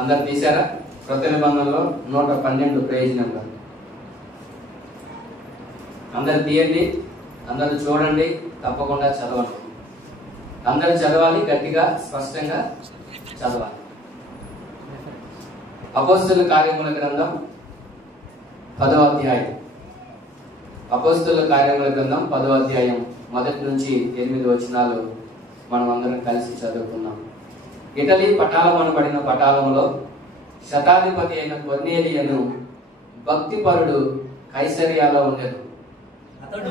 అందరు తీశారా? క్రొత్త నిబంధనలో 112 పేజ్ నెంబర్. అందరు తీయండి, అందరు చూడండి, తప్పకుండా చదవండి. అందరు చదవాలి, గట్టిగా స్పష్టంగా చదవాలి. అపోస్తలుల కార్యముల గ్రంథం 10వ అధ్యాయం. అపోస్తలుల కార్యముల గ్రంథం 10వ అధ్యాయం 1 నుంచి 8 వచనాలు మనం అందరం కలిసి చదువుకున్నాం. ఇటలీ పటాలమనబడిన పటాలంలో శతాధిపతి అయిన కొర్నేలియను భక్తిపరుడు కైసరియాలో ఉండెను. అతడు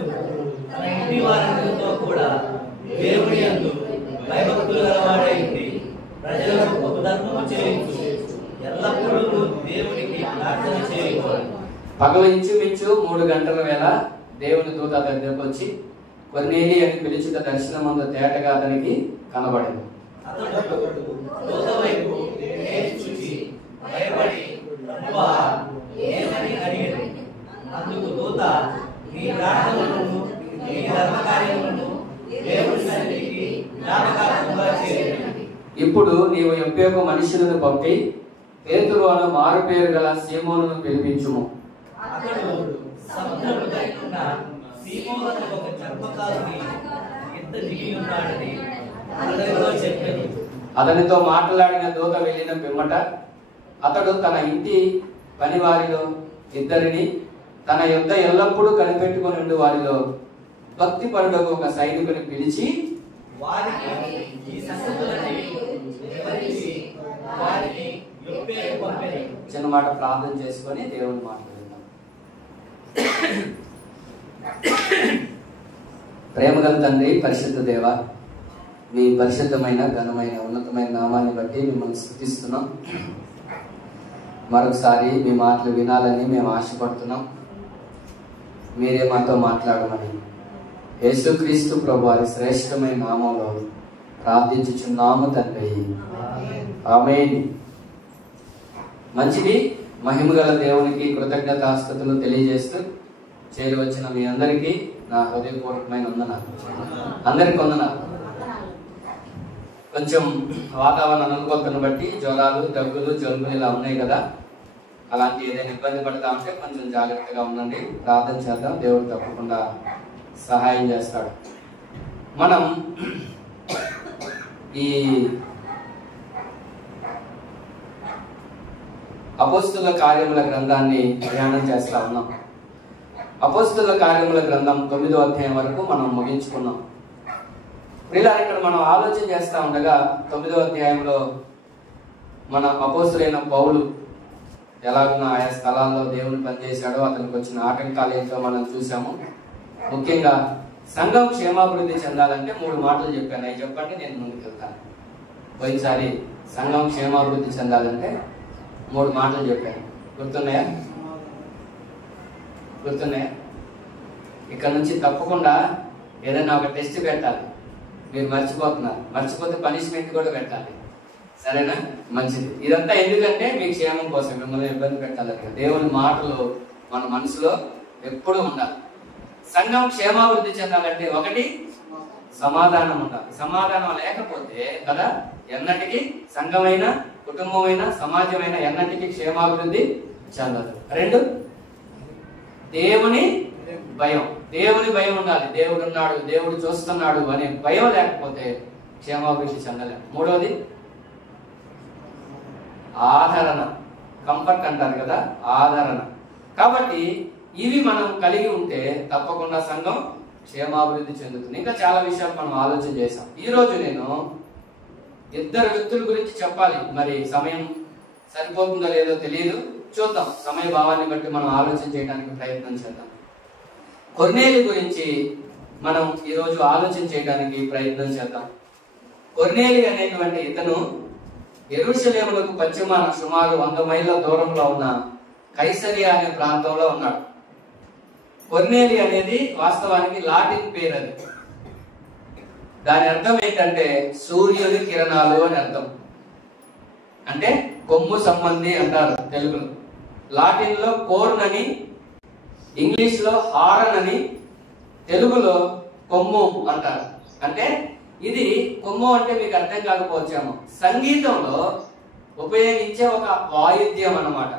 తన ఇంటి వారందరితో కూడా దేవుని యందు భయభక్తులు గలవాడై ఉండి ప్రజలకు ఉపధర్మము చేయించు ఎల్లప్పుడూ దేవునికి ప్రార్థన చేయువాడు. పగలు ఇంచుమించు 3 గంటల వేళ దేవుని దూత అతని దగ్గరకు వచ్చి కొర్నేలి అని పిలిచుట దర్శనమందు తేటగా అతనికి కనబడింది. అతడు దూత వైపు చూచి భయపడి ప్రభువా ఏమని అడిగాడు. అందుకు దూత నీ ప్రార్థనలను నీ ధర్మ కార్యములను దేవుని సన్నిధికి జ్ఞాపకార్థంగా చేయండి. ఇప్పుడు నీవు ఎంపేక మనుషులను పంపి పేతురు అను మారు పేరు గల సీమోనును పిలిపించుము. అతడు సముద్రపు దగ్గరున్న సీమోను అనే ఒక చర్మకారుని యుద్ధ దిగి ఉన్నాడని అతనితో చెప్పాడు. అతనితో మాట్లాడిన దూత వెళ్ళిన పిమ్మట అతడు తన ఇంటి పనివారిలో 2 తన యుద్ధ ఎల్లప్పుడూ కనిపెట్టుకుని వారిలో భక్తిపరుడకు ఒక సైనికుని పిలిచి వారికి ఈ సంగతులన్నీ వివరించి వారిని యొప్పేకు పంపెను. చిన్న మాట ప్రార్థన చేసుకొని దేవుని మాట్లాడుతాం. ప్రేమగల తండ్రి, పరిశుద్ధ దేవ, మీ పరిశుద్ధమైన ఘనమైన ఉన్నతమైన నామాన్ని బట్టి మిమ్మల్ని స్తుతిస్తున్నాం. మరొకసారి మీ మాటలు వినాలని మేము ఆశపడుతున్నాం. మీరే మాతో మాట్లాడమని యేసుక్రీస్తు ప్రభు వారి శ్రేష్టమైన నామంలో ప్రార్థించుచున్నాము తండ్రి, ఆమేన్. మంచిది. మహిమగల దేవునికి కృతజ్ఞతాస్తుతులు తెలియజేస్తూ చేరి వచ్చిన మీ అందరికీ నా హృదయపూర్వకమైన వందనాలు. అందరికి వందనాలు. కొంచెం వాతావరణ అనుకూలతను బట్టి జ్వరాలు, దగ్గులు, జలుబులు ఇలా ఉన్నాయి కదా. అలాంటి ఏదైనా ఇబ్బంది పడతా ఉంటే కొంచెం జాగ్రత్తగా ఉండండి. ప్రార్థన చేద్దాం, దేవుడు తప్పకుండా సహాయం చేస్తాడు. మనం ఈ అపోస్తలుల కార్యముల గ్రంథాన్ని ప్రయాణం చేస్తా ఉన్నాం. అపోస్తలుల కార్యముల గ్రంథం 9వ అధ్యాయం వరకు మనం ముగించుకున్నాం. ఇలా ఇక్కడ మనం ఆలోచన చేస్తా ఉండగా 9వ అధ్యాయంలో మన అపోస్తలులైన పౌలు ఎలాగున్న ఆయా స్థలాల్లో దేవుని పనిచేశాడో అతనికి వచ్చిన ఆటంకాలు ఏంటో మనం చూసాము. ముఖ్యంగా సంఘం క్షేమాభివృద్ధి చెందాలంటే 3 మాటలు చెప్పాను. అవి చెప్పండి, నేను ముందుకు వెళ్తాను. పోయినసారి సంఘం క్షేమాభివృద్ధి చెందాలంటే 3 మాటలు చెప్పాను. గుర్తున్నాయా? ఇక్కడ నుంచి తప్పకుండా ఏదైనా ఒక టెస్ట్ పెట్టాలి. మీరు మర్చిపోతున్నారు, మర్చిపోతే పనిష్మెంట్ కూడా పెట్టాలి. సరేనా? మంచిది. ఇదంతా ఎందుకంటే మీ క్షేమం కోసం, మిమ్మల్ని ఇబ్బంది పెట్టాలి. దేవుని మాటలు మన మనసులో ఎప్పుడూ ఉండాలి. సంఘం క్షేమాభివృద్ధి చెందాలంటే 1 సమాధానం ఉండాలి. సమాధానం లేకపోతే కదా ఎన్నటికీ సంఘమైన, కుటుంబమైన, సమాజమైన ఎన్నటికీ క్షేమాభివృద్ధి చెందదు. 2 దేవుని భయం. దేవుని భయం ఉండాలి. దేవుడు ఉన్నాడు, దేవుడు చూస్తున్నాడు అనే భయం లేకపోతే క్షేమాభివృద్ధి చెందలేము. 3వది ఆదరణ. కంఫర్ట్ అంటారు కదా, ఆదరణ. కాబట్టి ఇవి మనం కలిగి ఉంటే తప్పకుండా సంఘం క్షేమాభివృద్ధి చెందుతుంది. ఇంకా చాలా విషయాలు మనం ఆలోచన చేసాం. ఈ రోజు నేను 2 వ్యక్తుల గురించి చెప్పాలి. మరి సమయం సరిపోతుందో లేదో తెలియదు, చూద్దాం. సమయ భావాన్ని బట్టి మనం ఆలోచన చేయడానికి ప్రయత్నం చేద్దాం. కొర్నేలి గురించి మనం ఈరోజు ఆలోచన చేయడానికి ప్రయత్నం చేద్దాం. కొర్నేలి అనేటువంటి ఇతను యెరూషలేమునకు పశ్చిమాన సుమారు 100 మైళ్ళ దూరంలో ఉన్న కైసరియా అనే ప్రాంతంలో ఉన్నాడు. కొర్నేలి అనేది వాస్తవానికి లాటిన్ పేరు. అది దాని అర్థం ఏంటంటే సూర్యుని కిరణాలు అని అర్థం. అంటే కొమ్ము సంబంధి అంటారు తెలుగులో. లాటిన్ లో కోర్న్ అని, ఇంగ్లీష్ లో హారన్ అని, తెలుగులో కొమ్ము అంటారు. అంటే ఇది కొమ్ము అంటే మీకు అర్థం కాకపోవచ్చేమో. సంగీతంలో ఉపయోగించే ఒక వాయిద్యం అన్నమాట,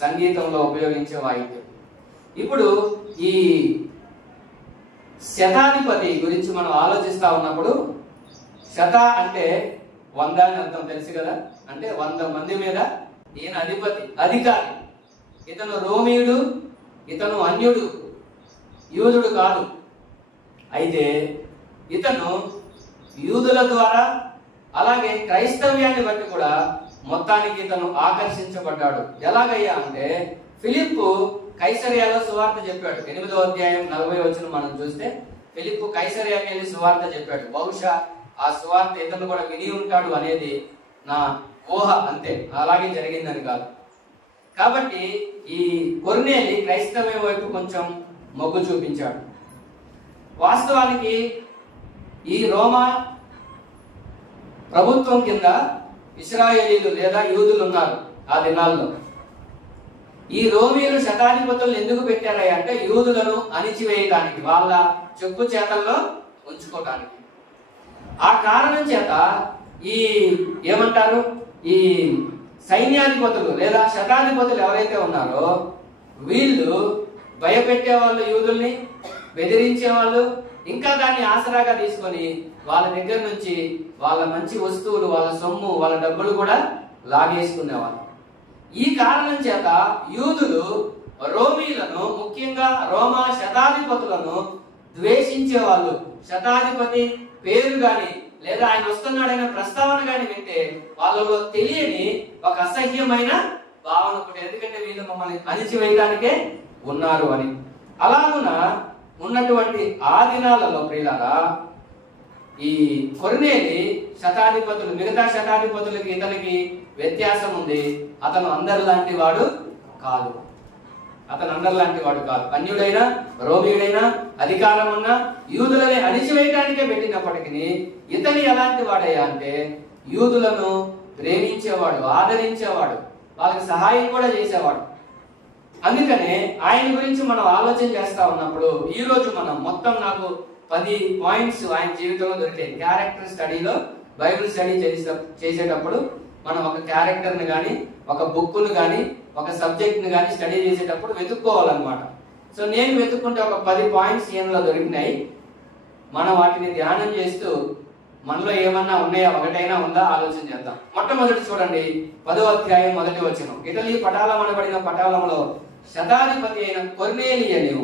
సంగీతంలో ఉపయోగించే వాయిద్యం. ఇప్పుడు ఈ శతాధిపతి గురించి మనం ఆలోచిస్తా ఉన్నప్పుడు, శత అంటే 100 అని అర్థం తెలుసు కదా, అంటే 100 మంది మీద ఈయన అధిపతి, అధికారి. ఇతను రోమీయుడు, ఇతను అన్యుడు, యూదుడు కాదు. అయితే ఇతను యూదుల ద్వారా అలాగే క్రైస్తవ్యాన్ని బట్టి కూడా మొత్తానికి ఇతను ఆకర్షించబడ్డాడు. ఎలాగయ్యా అంటే, ఫిలిప్పు కైసరియాలో సువార్త చెప్పాడు. 8వ అధ్యాయం 40 వచనం మనం చూస్తే, ఫిలిప్పు కైసరియాకి వెళ్ళి సువార్త చెప్పాడు. బహుశా ఆ సువార్త ఇతను కూడా విని ఉంటాడు అనేది నా ఊహ, అంతే, అలాగే జరిగిందని కాదు. కాబట్టి ఈ కొర్నేలి క్రైస్తవ్యం వైపు కొంచెం మొగ్గు చూపించాడు. వాస్తవానికి ఈ రోమా ప్రభుత్వం కింద ఇశ్రాయేలీలు లేదా యూదులు ఉన్నారు ఆ దినాల్లో. ఈ రోమీయులు శతాధిపతులను ఎందుకు పెట్టారయ్యా అంటే, యూదులను అణిచివేయడానికి, వాళ్ళ చెప్పు చేతల్లో ఉంచుకోవడానికి. ఆ కారణం చేత ఈ ఏమంటారు, ఈ సైన్యాధిపతులు లేదా శతాధిపతులు ఎవరైతే ఉన్నారో వీళ్ళు భయపెట్టేవాళ్ళు, యూదుల్ని బెదిరించేవాళ్ళు. ఇంకా దాన్ని ఆసరాగా తీసుకొని వాళ్ళ దగ్గర నుంచి వాళ్ళ మంచి వస్తువులు, వాళ్ళ సొమ్ము, వాళ్ళ డబ్బులు కూడా లాగేసుకునేవాళ్ళు. ఈ కారణం చేత యూదులు రోమీలను, ముఖ్యంగా రోమా శతాధిపతులను ద్వేషించేవాళ్ళు. శతాధిపతి పేరు గాని లేదా ఆయన వస్తున్నాడనే ప్రస్తావన గాని వింటే వాళ్ళలో తెలియని ఒక అసహ్యమైన భావన ఒకటి, ఎందుకంటే వీళ్ళు మమ్మల్ని అణిచివేయడానికే ఉన్నారు అని. అలాగున ఉన్నటువంటి ఆ దినాలలో ప్రియులారా, ఈ కొర్నేలి శతాధిపతులు, మిగతా శతాధిపతులకి ఇతనికి వ్యత్యాసం ఉంది. అతను అందరిలాంటి వాడు కాదు. అన్యుడైనా రోమీయుడైనా అధికారం ఉన్న యూదులని అణిచివేయడానికే పెట్టినప్పటికీ ఇతని ఎలాంటి వాడయ్యా అంటే, యూదులను ప్రేమించేవాడు, ఆదరించేవాడు, వాళ్ళకి సహాయం కూడా చేసేవాడు. అందుకనే ఆయన గురించి మనం ఆలోచన చేస్తా ఉన్నప్పుడు, ఈ రోజు మనం మొత్తం నాకు 10 పాయింట్స్ ఆయన జీవితంలో దొరికాయి. క్యారెక్టర్ స్టడీలో, బైబిల్ స్టడీ చేసేటప్పుడు మనం ఒక క్యారెక్టర్ని కానీ, ఒక బుక్ను కానీ, ఒక సబ్జెక్ట్ని కానీ స్టడీ చేసేటప్పుడు వెతుక్కోవాలన్నమాట. సో నేను వెతుక్కుంటే ఒక 10 పాయింట్స్ ఈయనలో దొరికినాయి. మనం వాటిని ధ్యానం చేస్తూ మనలో ఏమన్నా ఉన్నాయా, ఒకటైనా ఉందా ఆలోచన చేద్దాం. మొట్టమొదటి చూడండి, 10వ అధ్యాయం 1వ వచనం. ఇటలీ పటాలం అనబడిన పటాలంలో శతాధిపతి అయిన కొర్నేలియను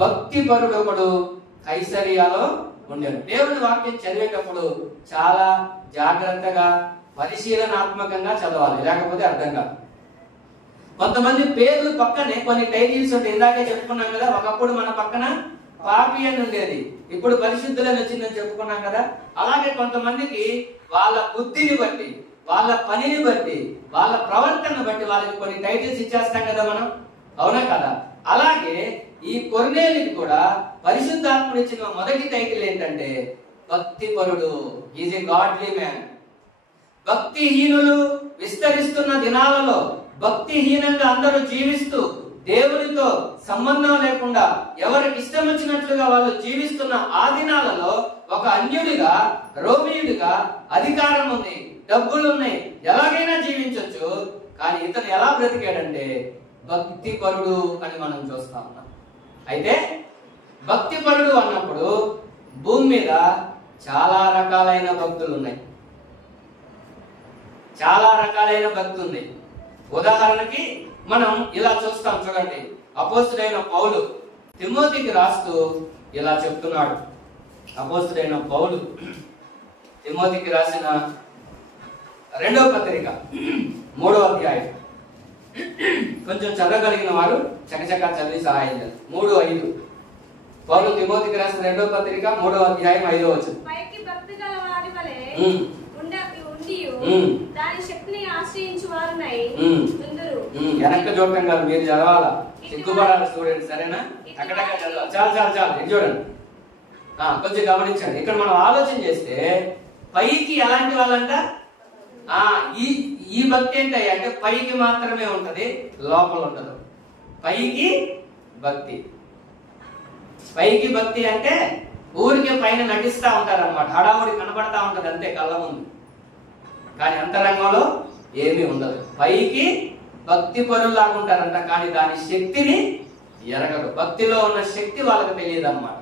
భక్తిపరుడొకడు కైసరియాలో ఉండేది. దేవుని వాక్యం చదివేటప్పుడు చాలా జాగ్రత్తగా, పరిశీలనాత్మకంగా చదవాలి, లేకపోతే అర్థం కాదు. కొంతమంది పేర్లు పక్కనే కొన్ని టైటిల్స్ ఉంటాయి. ఇందాకే చెప్పుకున్నాం కదా, ఒకప్పుడు మన పక్కన పాపి అని ఉండేది, ఇప్పుడు పరిశుద్ధులని వచ్చిందని చెప్పుకున్నాం కదా. అలాగే కొంతమందికి వాళ్ళ బుద్ధిని బట్టి, వాళ్ళ పనిని బట్టి, వాళ్ళ ప్రవర్తన బట్టి వాళ్ళకి కొన్ని టైటిల్స్ ఇచ్చేస్తాం కదా మనం, అవునా కదా? అలాగే ఈ కొర్నేలికి కూడా పరిశుద్ధాత్ముడు ఇచ్చిన మొదటి టైటిల్ ఏంటంటే భక్తిపరుడు. Is a godly man. భక్తిహీనులు విస్తరిస్తున్న దినాలలో, భక్తిహీనంగా అందరూ జీవిస్తూ దేవునితో సంబంధం లేకుండా ఎవరికి ఇష్టం వచ్చినట్లుగా వాళ్ళు జీవిస్తున్న ఆ దినాలలో ఒక అన్యుడిగా, రోమీయుడిగా అధికారం ఉంది, డబ్బులు ఉన్నాయి, ఎలాగైనా జీవించవచ్చు. కానీ ఇతను ఎలా బ్రతికాడంటే భక్తిపరుడు అని మనం చూస్తా ఉన్నాం. అయితే భక్తిపరుడు అన్నప్పుడు భూమి మీద చాలా రకాలైన భక్తులు ఉన్నాయి, చాలా రకాలైన భక్తి ఉంది. ఉదాహరణకి మనం ఇలా చూస్తాం, చూడండి. అపోస్తుడైన పౌలు తిమోతికి రాస్తూ ఇలా చెప్తున్నాడు. అపోస్తుడైన పౌలు తిమోతికి రాసిన 2వ పత్రిక 3వ అధ్యాయం. కొంచెం చదవగలిగిన వారు చకచకా చదివి సహాయం చేయాలి. 3:5 పౌలు తిమోతికి రాసిన 2వ పత్రిక 3వ అధ్యాయం 5వ వచనం. పైకి భక్తి గల వారి వలె ఉండియు దాని శక్తిని ఆశ్రయించు వారునై ఉందురు. వెనక్కి చూడటం కాదు, మీరు చదవాలా, సిగ్గుపడాలి స్టూడెంట్, సరేనా? అక్కడక్కడ చదవాలి. చాలు ఇది చూడండి, కొంచెం గమనించండి. ఇక్కడ మనం ఆలోచన చేస్తే పైకి ఎలాంటి వాళ్ళంట, ఈ భక్తి ఏంటంటే అంటే పైకి మాత్రమే ఉంటది, లోపల ఉండదు. పైకి భక్తి, పైకి భక్తి అంటే ఊరికే పైన నటిస్తా ఉంటారు అనమాట, హడావుడి కనబడతా ఉంటది అంతే కళ్ళ ముందు. కానీ అంతరంగంలో ఏమీ ఉండదు. పైకి భక్తి పరులాగా ఉంటారంట, కానీ దాని శక్తిని ఎరగరు. భక్తిలో ఉన్న శక్తి వాళ్ళకి తెలియదు అన్నమాట.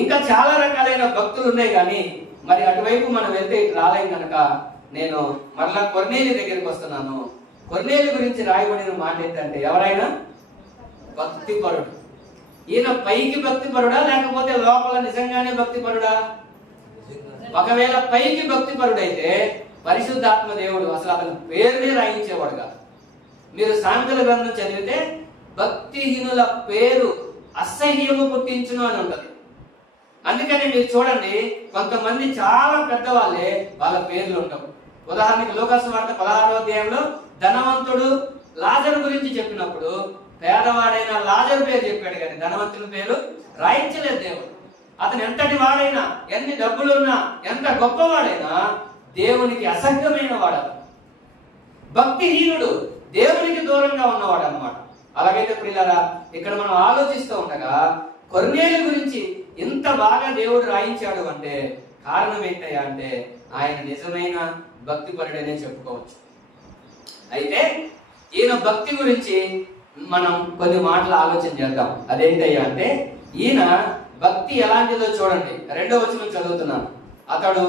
ఇంకా చాలా రకాలైన భక్తులు ఉన్నాయి, కానీ మరి అటువైపు మనం వెళ్తే ఇటు రాలేం కనుక నేను మరలా కొర్నేలి దగ్గరికి వస్తున్నాను. కొర్నేలి గురించి రాయబడిన మాట ఏంటంటే, ఎవరైనా భక్తి పరుడు. ఈయన పైకి భక్తి పరుడా లేకపోతే లోపల నిజంగానే భక్తి పరుడా? ఒకవేళ పైకి భక్తి పరుడైతే పరిశుద్ధాత్మ దేవుడు అసలు అతని పేరునే రాయించేవాడు కాదు. మీరు సామెతల గ్రంథం చదివితే భక్తిహీనుల పేరు అసహ్యము పుట్టించును అని ఉంటది. అందుకని మీరు చూడండి, కొంతమంది చాలా పెద్దవాళ్ళే వాళ్ళ పేర్లు ఉండవు. ఉదాహరణకి లూకాసు వార్త 16వ అధ్యాయంలో ధనవంతుడు లాజరు గురించి చెప్పినప్పుడు పేదవాడైన లాజరు పేరు చెప్పాడు, కానీ ధనవంతుని పేరు రాయించలేదు దేవుడు. అతను ఎంతటి వాడైనా, ఎన్ని డబ్బులున్నా, ఎంత గొప్పవాడైనా దేవునికి అసహ్యమైన వాడు. భక్తిహీనుడు, దేవునికి దూరంగా ఉన్నవాడు అన్నమాట. అలాగైతే ప్రియులారా, ఇక్కడ మనం ఆలోచిస్తూ ఉండగా కొర్నేలి గురించి ఇంత బాగా దేవుడు రాయించాడు అంటే కారణం ఏంటయ్యా అంటే ఆయన నిజమైన భక్తి పరుడనే చెప్పుకోవచ్చు. అయితే ఈయన భక్తి గురించి మనం కొన్ని మాటలు ఆలోచన చేద్దాం. అదేంటయ్యా అంటే, ఈయన భక్తి ఎలాంటిదో చూడండి. 2వ వచనం చదువుతున్నాను. అతడు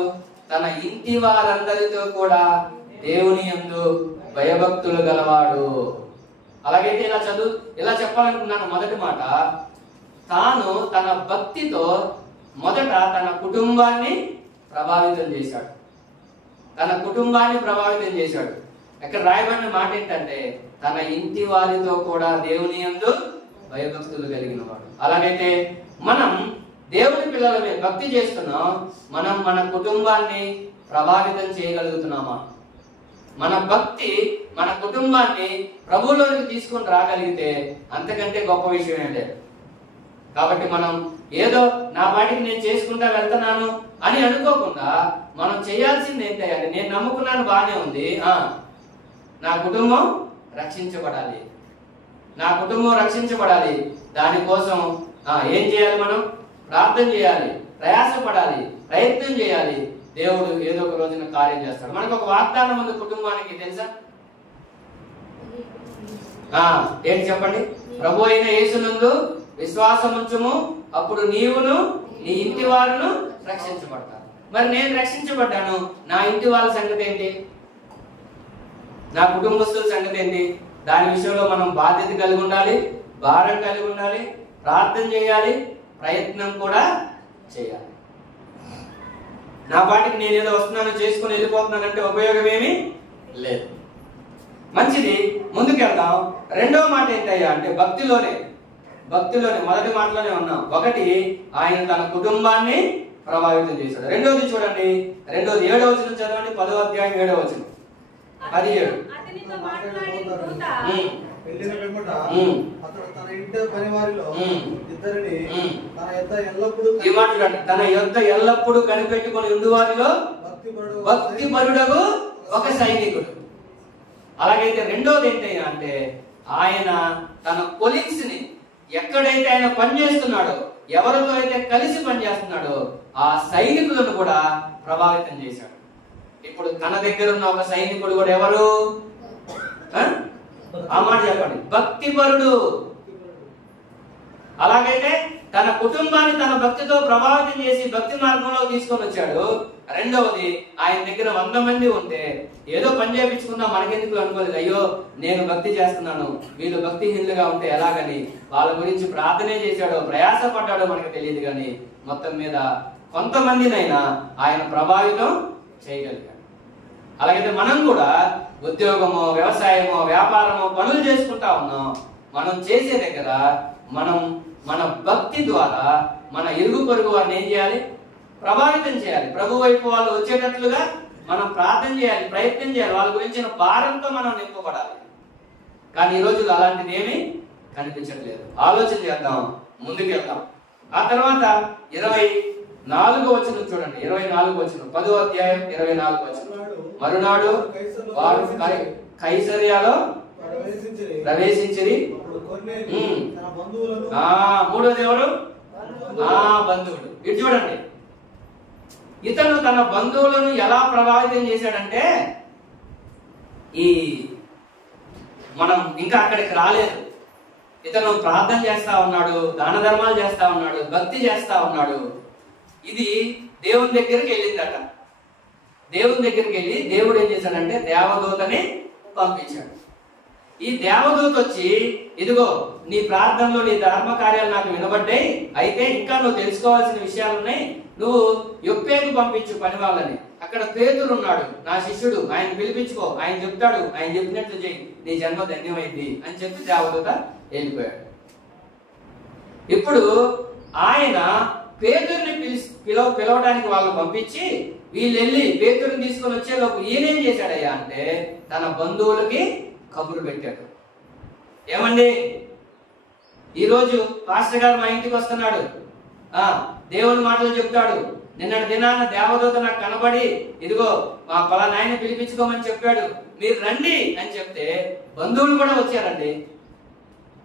తన ఇంటి వారందరితో కూడా దేవుని యందు భయభక్తులు గలవాడు. అలాగైతే ఇలా చెప్పాలనుకున్నాను. మొదటి మాట, తాను తన భక్తితో మొదట తన కుటుంబాన్ని ప్రభావితం చేశాడు. తన కుటుంబాన్ని ప్రభావితం చేశాడు. ఇక్కడ రాయబడిన మాట ఏంటంటే, తన ఇంటి వారితో కూడా దేవుని యందు భయభక్తులు కలిగిన వాడు. అలాగైతే మనం దేవుని పిల్లలమే భక్తి చేస్తున్నాం, మనం మన కుటుంబాన్ని ప్రభావితం చేయగలుగుతున్నామా? మన భక్తి మన కుటుంబాన్ని ప్రభువులోనికి తీసుకొని రాగలిగితే అంతకంటే గొప్ప విషయమే లేదు. కాబట్టి మనం ఏదో నా వాటికి నేను చేసుకుంటా వెళ్తున్నాను అని అనుకోకుండా మనం చేయాల్సింది ఏంటంటే, నేను నమ్ముకున్నాను బాగానే ఉంది, నా కుటుంబం రక్షించబడాలి, నా కుటుంబం రక్షించబడాలి. దానికోసం ఏం చేయాలి? మనం ప్రార్థన చేయాలి, ప్రయాసపడాలి, ప్రయత్నం చేయాలి. దేవుడు ఏదో ఒక రోజున కార్యం చేస్తాడు. మనకు ఒక వాగ్దానం ఉంది కుటుంబానికి, తెలుసా? ఏంటి చెప్పండి? ప్రభు అయిన యేసునందు విశ్వాసం ఉంచుము, అప్పుడు నీవును నీ ఇంటి వారును రక్షించబడతారు. మరి నేను రక్షించబడ్డాను, నా ఇంటి వాళ్ళ సంగతి ఏంటి? నా కుటుంబస్తుల సంగతి ఏంటి? దాని విషయంలో మనం బాధ్యత కలిగి ఉండాలి, భారం కలిగి ఉండాలి, ప్రార్థన చేయాలి, ప్రయత్నం కూడా చేయాలి. నా పాటికి నేను ఏదో వస్తున్నాను చేసుకుని వెళ్ళిపోతున్నానంటే ఉపయోగం ఏమీ లేదు. మంచిది, ముందుకెళ్దాం. 2వ మాట ఏంటయ్యా అంటే, భక్తిలోనే మొదటి మాటలోనే ఉన్నాం. ఒకటి, ఆయన తన కుటుంబాన్ని ప్రభావితం చేశాడు. రెండోది చూడండి, 7వ వచనం చదవండి. 10వ అధ్యాయం 7వ వచనం. 17. వెళ్ళిన వెంబట అతడు తన ఇంటి పని వారిలో ఇద్దరిని తన యొద్ద ఎల్లప్పుడూ కనిపెట్టుకొని ఉండువారిలో భక్తిపరుడగు ఒక సైనికుడు. అలాగైతే రెండోది ఏంటైనా అంటే, ఆయన తన కొలీగ్స్ ని ఎక్కడైతే ఆయన పనిచేస్తున్నాడో, ఎవరితో అయితే కలిసి పనిచేస్తున్నాడో ఆ సైనికులను కూడా ప్రభావితం చేశాడు. ఇప్పుడు తన దగ్గర ఉన్న ఒక సైనికుడు కూడా ఎవరు? ఆ మాట చెప్పండి, భక్తిపరుడు. అలాగైతే తన కుటుంబాన్ని తన భక్తితో ప్రభావితం చేసి భక్తి మార్గంలో తీసుకొని వచ్చాడు. రెండవది, ఆయన దగ్గర 100 మంది ఉంటే ఏదో పని చేయించుకున్నా మనకెందుకు అనుకోలేదు. అయ్యో నేను భక్తి చేస్తున్నాను, వీళ్ళు భక్తిహీనులుగా ఉంటే ఎలాగని వాళ్ళ గురించి ప్రార్థనే చేశాడో, ప్రయాసపడ్డాడో మనకు తెలియదు. కానీ మొత్తం మీద కొంతమందినైనా ఆయన ప్రభావితం చేయగలిగాడు. అలాగైతే మనం కూడా ఉద్యోగమో, వ్యవసాయమో, వ్యాపారమో పనులు చేసుకుంటా ఉన్నాం. మనం చేసే దగ్గర మనం మన భక్తి ద్వారా మన ఇరుగు పొరుగు వారిని ఏం చేయాలి? ప్రభావితం చేయాలి. ప్రభు వైపు వాళ్ళు వచ్చేటట్లుగా మనం ప్రార్థన చేయాలి, ప్రయత్నం చేయాలి. వాళ్ళ గురించిన భారంతో మనం నింపబడాలి. కానీ ఈ రోజుల్లో అలాంటిది ఏమీ కనిపించట్లేదు. ఆలోచన చేద్దాం, ముందుకెళ్దాం. ఆ తర్వాత 24వ వచనం చూడండి. 24వ వచనం, 10వ అధ్యాయం 24వ వచనం. మరునాడు వారు కైసరియాలో ప్రవేశించిరి. మూడోది ఎవరు? బంధువుడు. ఇది చూడండి, ఇతను తన బంధువులను ఎలా ప్రభావితం చేశాడంటే, ఈ మనం ఇంకా అక్కడికి రాలేదు. ఇతను ప్రార్థన చేస్తా ఉన్నాడు, దాన ధర్మాలు చేస్తా ఉన్నాడు, భక్తి చేస్తా ఉన్నాడు. ఇది దేవుని దగ్గరికి వెళ్ళిందట. దేవుని దగ్గరికి వెళ్ళి దేవుడు ఏం చేశాడంటే దేవదూతని పంపించాడు. ఈ దేవదూత వచ్చి, ఇదిగో నీ ప్రార్థనలో నీ ధర్మ కార్యాలు నాకు వినబడ్డాయి, అయితే ఇంకా నువ్వు తెలుసుకోవాల్సిన విషయాలు ఉన్నాయి, నువ్వు యొప్పేకు పంపించు పని వాళ్ళని. అక్కడ పేతురు ఉన్నాడు, నా శిష్యుడు, ఆయన పిలిపించుకో, ఆయన చెప్తాడు, ఆయన చెప్పినట్లు చేయి, నీ జన్మ ధన్యమైంది అని చెప్పి దేవదూత వెళ్ళిపోయాడు. ఇప్పుడు ఆయన పేతురుని పిలవడానికి వాళ్ళు పంపించి, వీళ్ళు వెళ్ళి పేతురుని తీసుకొని వచ్చేలోపు ఈయనేం చేశాడయ్యా అంటే తన బంధువులకి కబురు పెట్టాడు. ఏమండి, ఈరోజు పాస్టర్ గారు మా ఇంటికి వస్తున్నాడు, దేవుని మాటలు చెప్తాడు, నిన్నటి దినాన దేవదూత నాకు కనబడి ఇదిగో మా పలానా ఆయన పిలిపించుకోమని చెప్పాడు, మీరు రండి అని చెప్తే బంధువులు కూడా వచ్చారండి.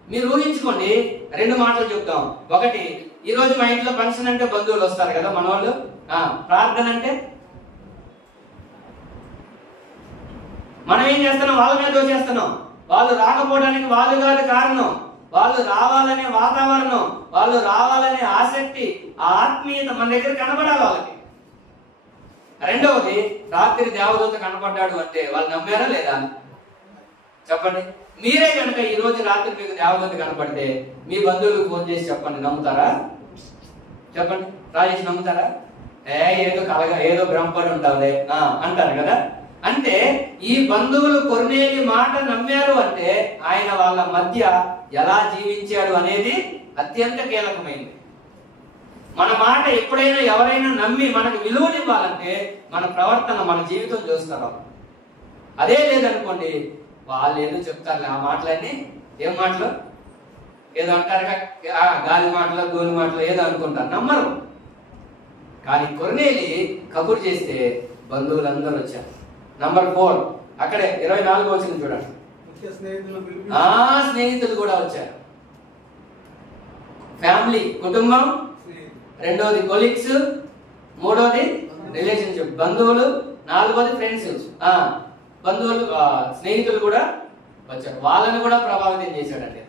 మీరు ఊహించుకోండి, 2 మాటలు చెప్తాం. ఒకటి, ఈరోజు మా ఇంట్లో ఫంక్షన్ అంటే బంధువులు వస్తారు కదా మన వాళ్ళు, ప్రార్థన అంటే మనం ఏం చేస్తున్నాం, వాళ్ళ మీద వచ్చేస్తున్నాం. వాళ్ళు రాకపోవడానికి వాళ్ళు కాదు కారణం, వాళ్ళు రావాలనే వాతావరణం, వాళ్ళు రావాలనే ఆసక్తి, ఆ ఆత్మీయత మన దగ్గర కనబడాలి వాళ్ళకి. రెండవది, రాత్రి దేవదూత కనపడ్డాడు అంటే వాళ్ళు నమ్మారా లేదా చెప్పండి. మీరే కనుక ఈ రోజు రాత్రి మీకు దేవదూత కనపడితే మీ బంధువులకు ఫోన్ చేసి చెప్పండి, నమ్ముతారా చెప్పండి? రాజేష్ నమ్ముతారా? ఏదో కలగా ఏదో భ్రమపడి ఉంటావులే అంటారు కదా. అంటే ఈ బంధువులు కొర్నేలి మాట నమ్మారు అంటే ఆయన వాళ్ళ మధ్య ఎలా జీవించాడు అనేది అత్యంత కీలకమైనది. మన మాట ఎప్పుడైనా ఎవరైనా నమ్మి మనకు విలువనివ్వాలంటే మన ప్రవర్తన, మన జీవితం చూస్తారు. అదే లేదనుకోండి, వాళ్ళు ఏదో చెప్తారు, ఆ మాటలన్నీ ఏం మాటలు ఏదో అంటారు, గాలి మాటలు గోలి మాటలు ఏదో అనుకుంటారు, నమ్మరు. కానీ కొర్నేలి కబురు చేస్తే బంధువులందరూ వచ్చారు. నంబర్ 4 అక్కడే 24 వచ్చింది చూడండి, స్నేహితులు కూడా వచ్చారు. ఫ్యామిలీ కుటుంబం, రెండోది కొలీగ్స్, మూడోది రిలేషన్షిప్ బంధువులు, నాలుగోది ఫ్రెండ్స్. బంధువులు స్నేహితులు కూడా వచ్చారు. వాళ్ళని కూడా ప్రభావితం చేశాడండి.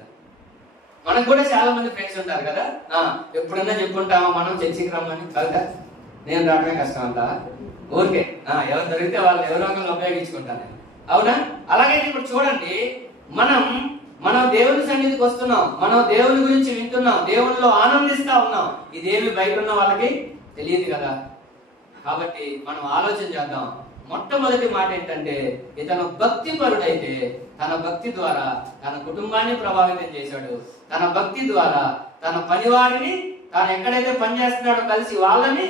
మనకు కూడా చాలా మంది ఫ్రెండ్స్ ఉంటారు కదా, ఎప్పుడన్నా చెప్పుకుంటామా మనం చర్చికి రమ్మని, కదా నేను రావడమే కష్టం అంట, ఊరికే ఎవరు దొరికితే వాళ్ళు ఎవరో ఒకరిని ఉపయోగించుకుంటాను, అవునా? అలాగే ఇప్పుడు చూడండి, మనం దేవుని సన్నిధికి వస్తున్నాం, మనం దేవుని గురించి వింటున్నాం, దేవునిలో ఆనందిస్తా ఉన్నాం. ఇదేమి బయట ఉన్న వాళ్ళకి తెలియదు కదా. కాబట్టి మనం ఆలోచన చేద్దాం. మొట్టమొదటి మాట ఏంటంటే, ఇతను భక్తి పరుడైతే తన భక్తి ద్వారా తన కుటుంబాన్ని ప్రభావితం చేశాడు. తన భక్తి ద్వారా తన పనివారిని, తాను ఎక్కడైతే పనిచేస్తున్నాడో కలిసి వాళ్ళని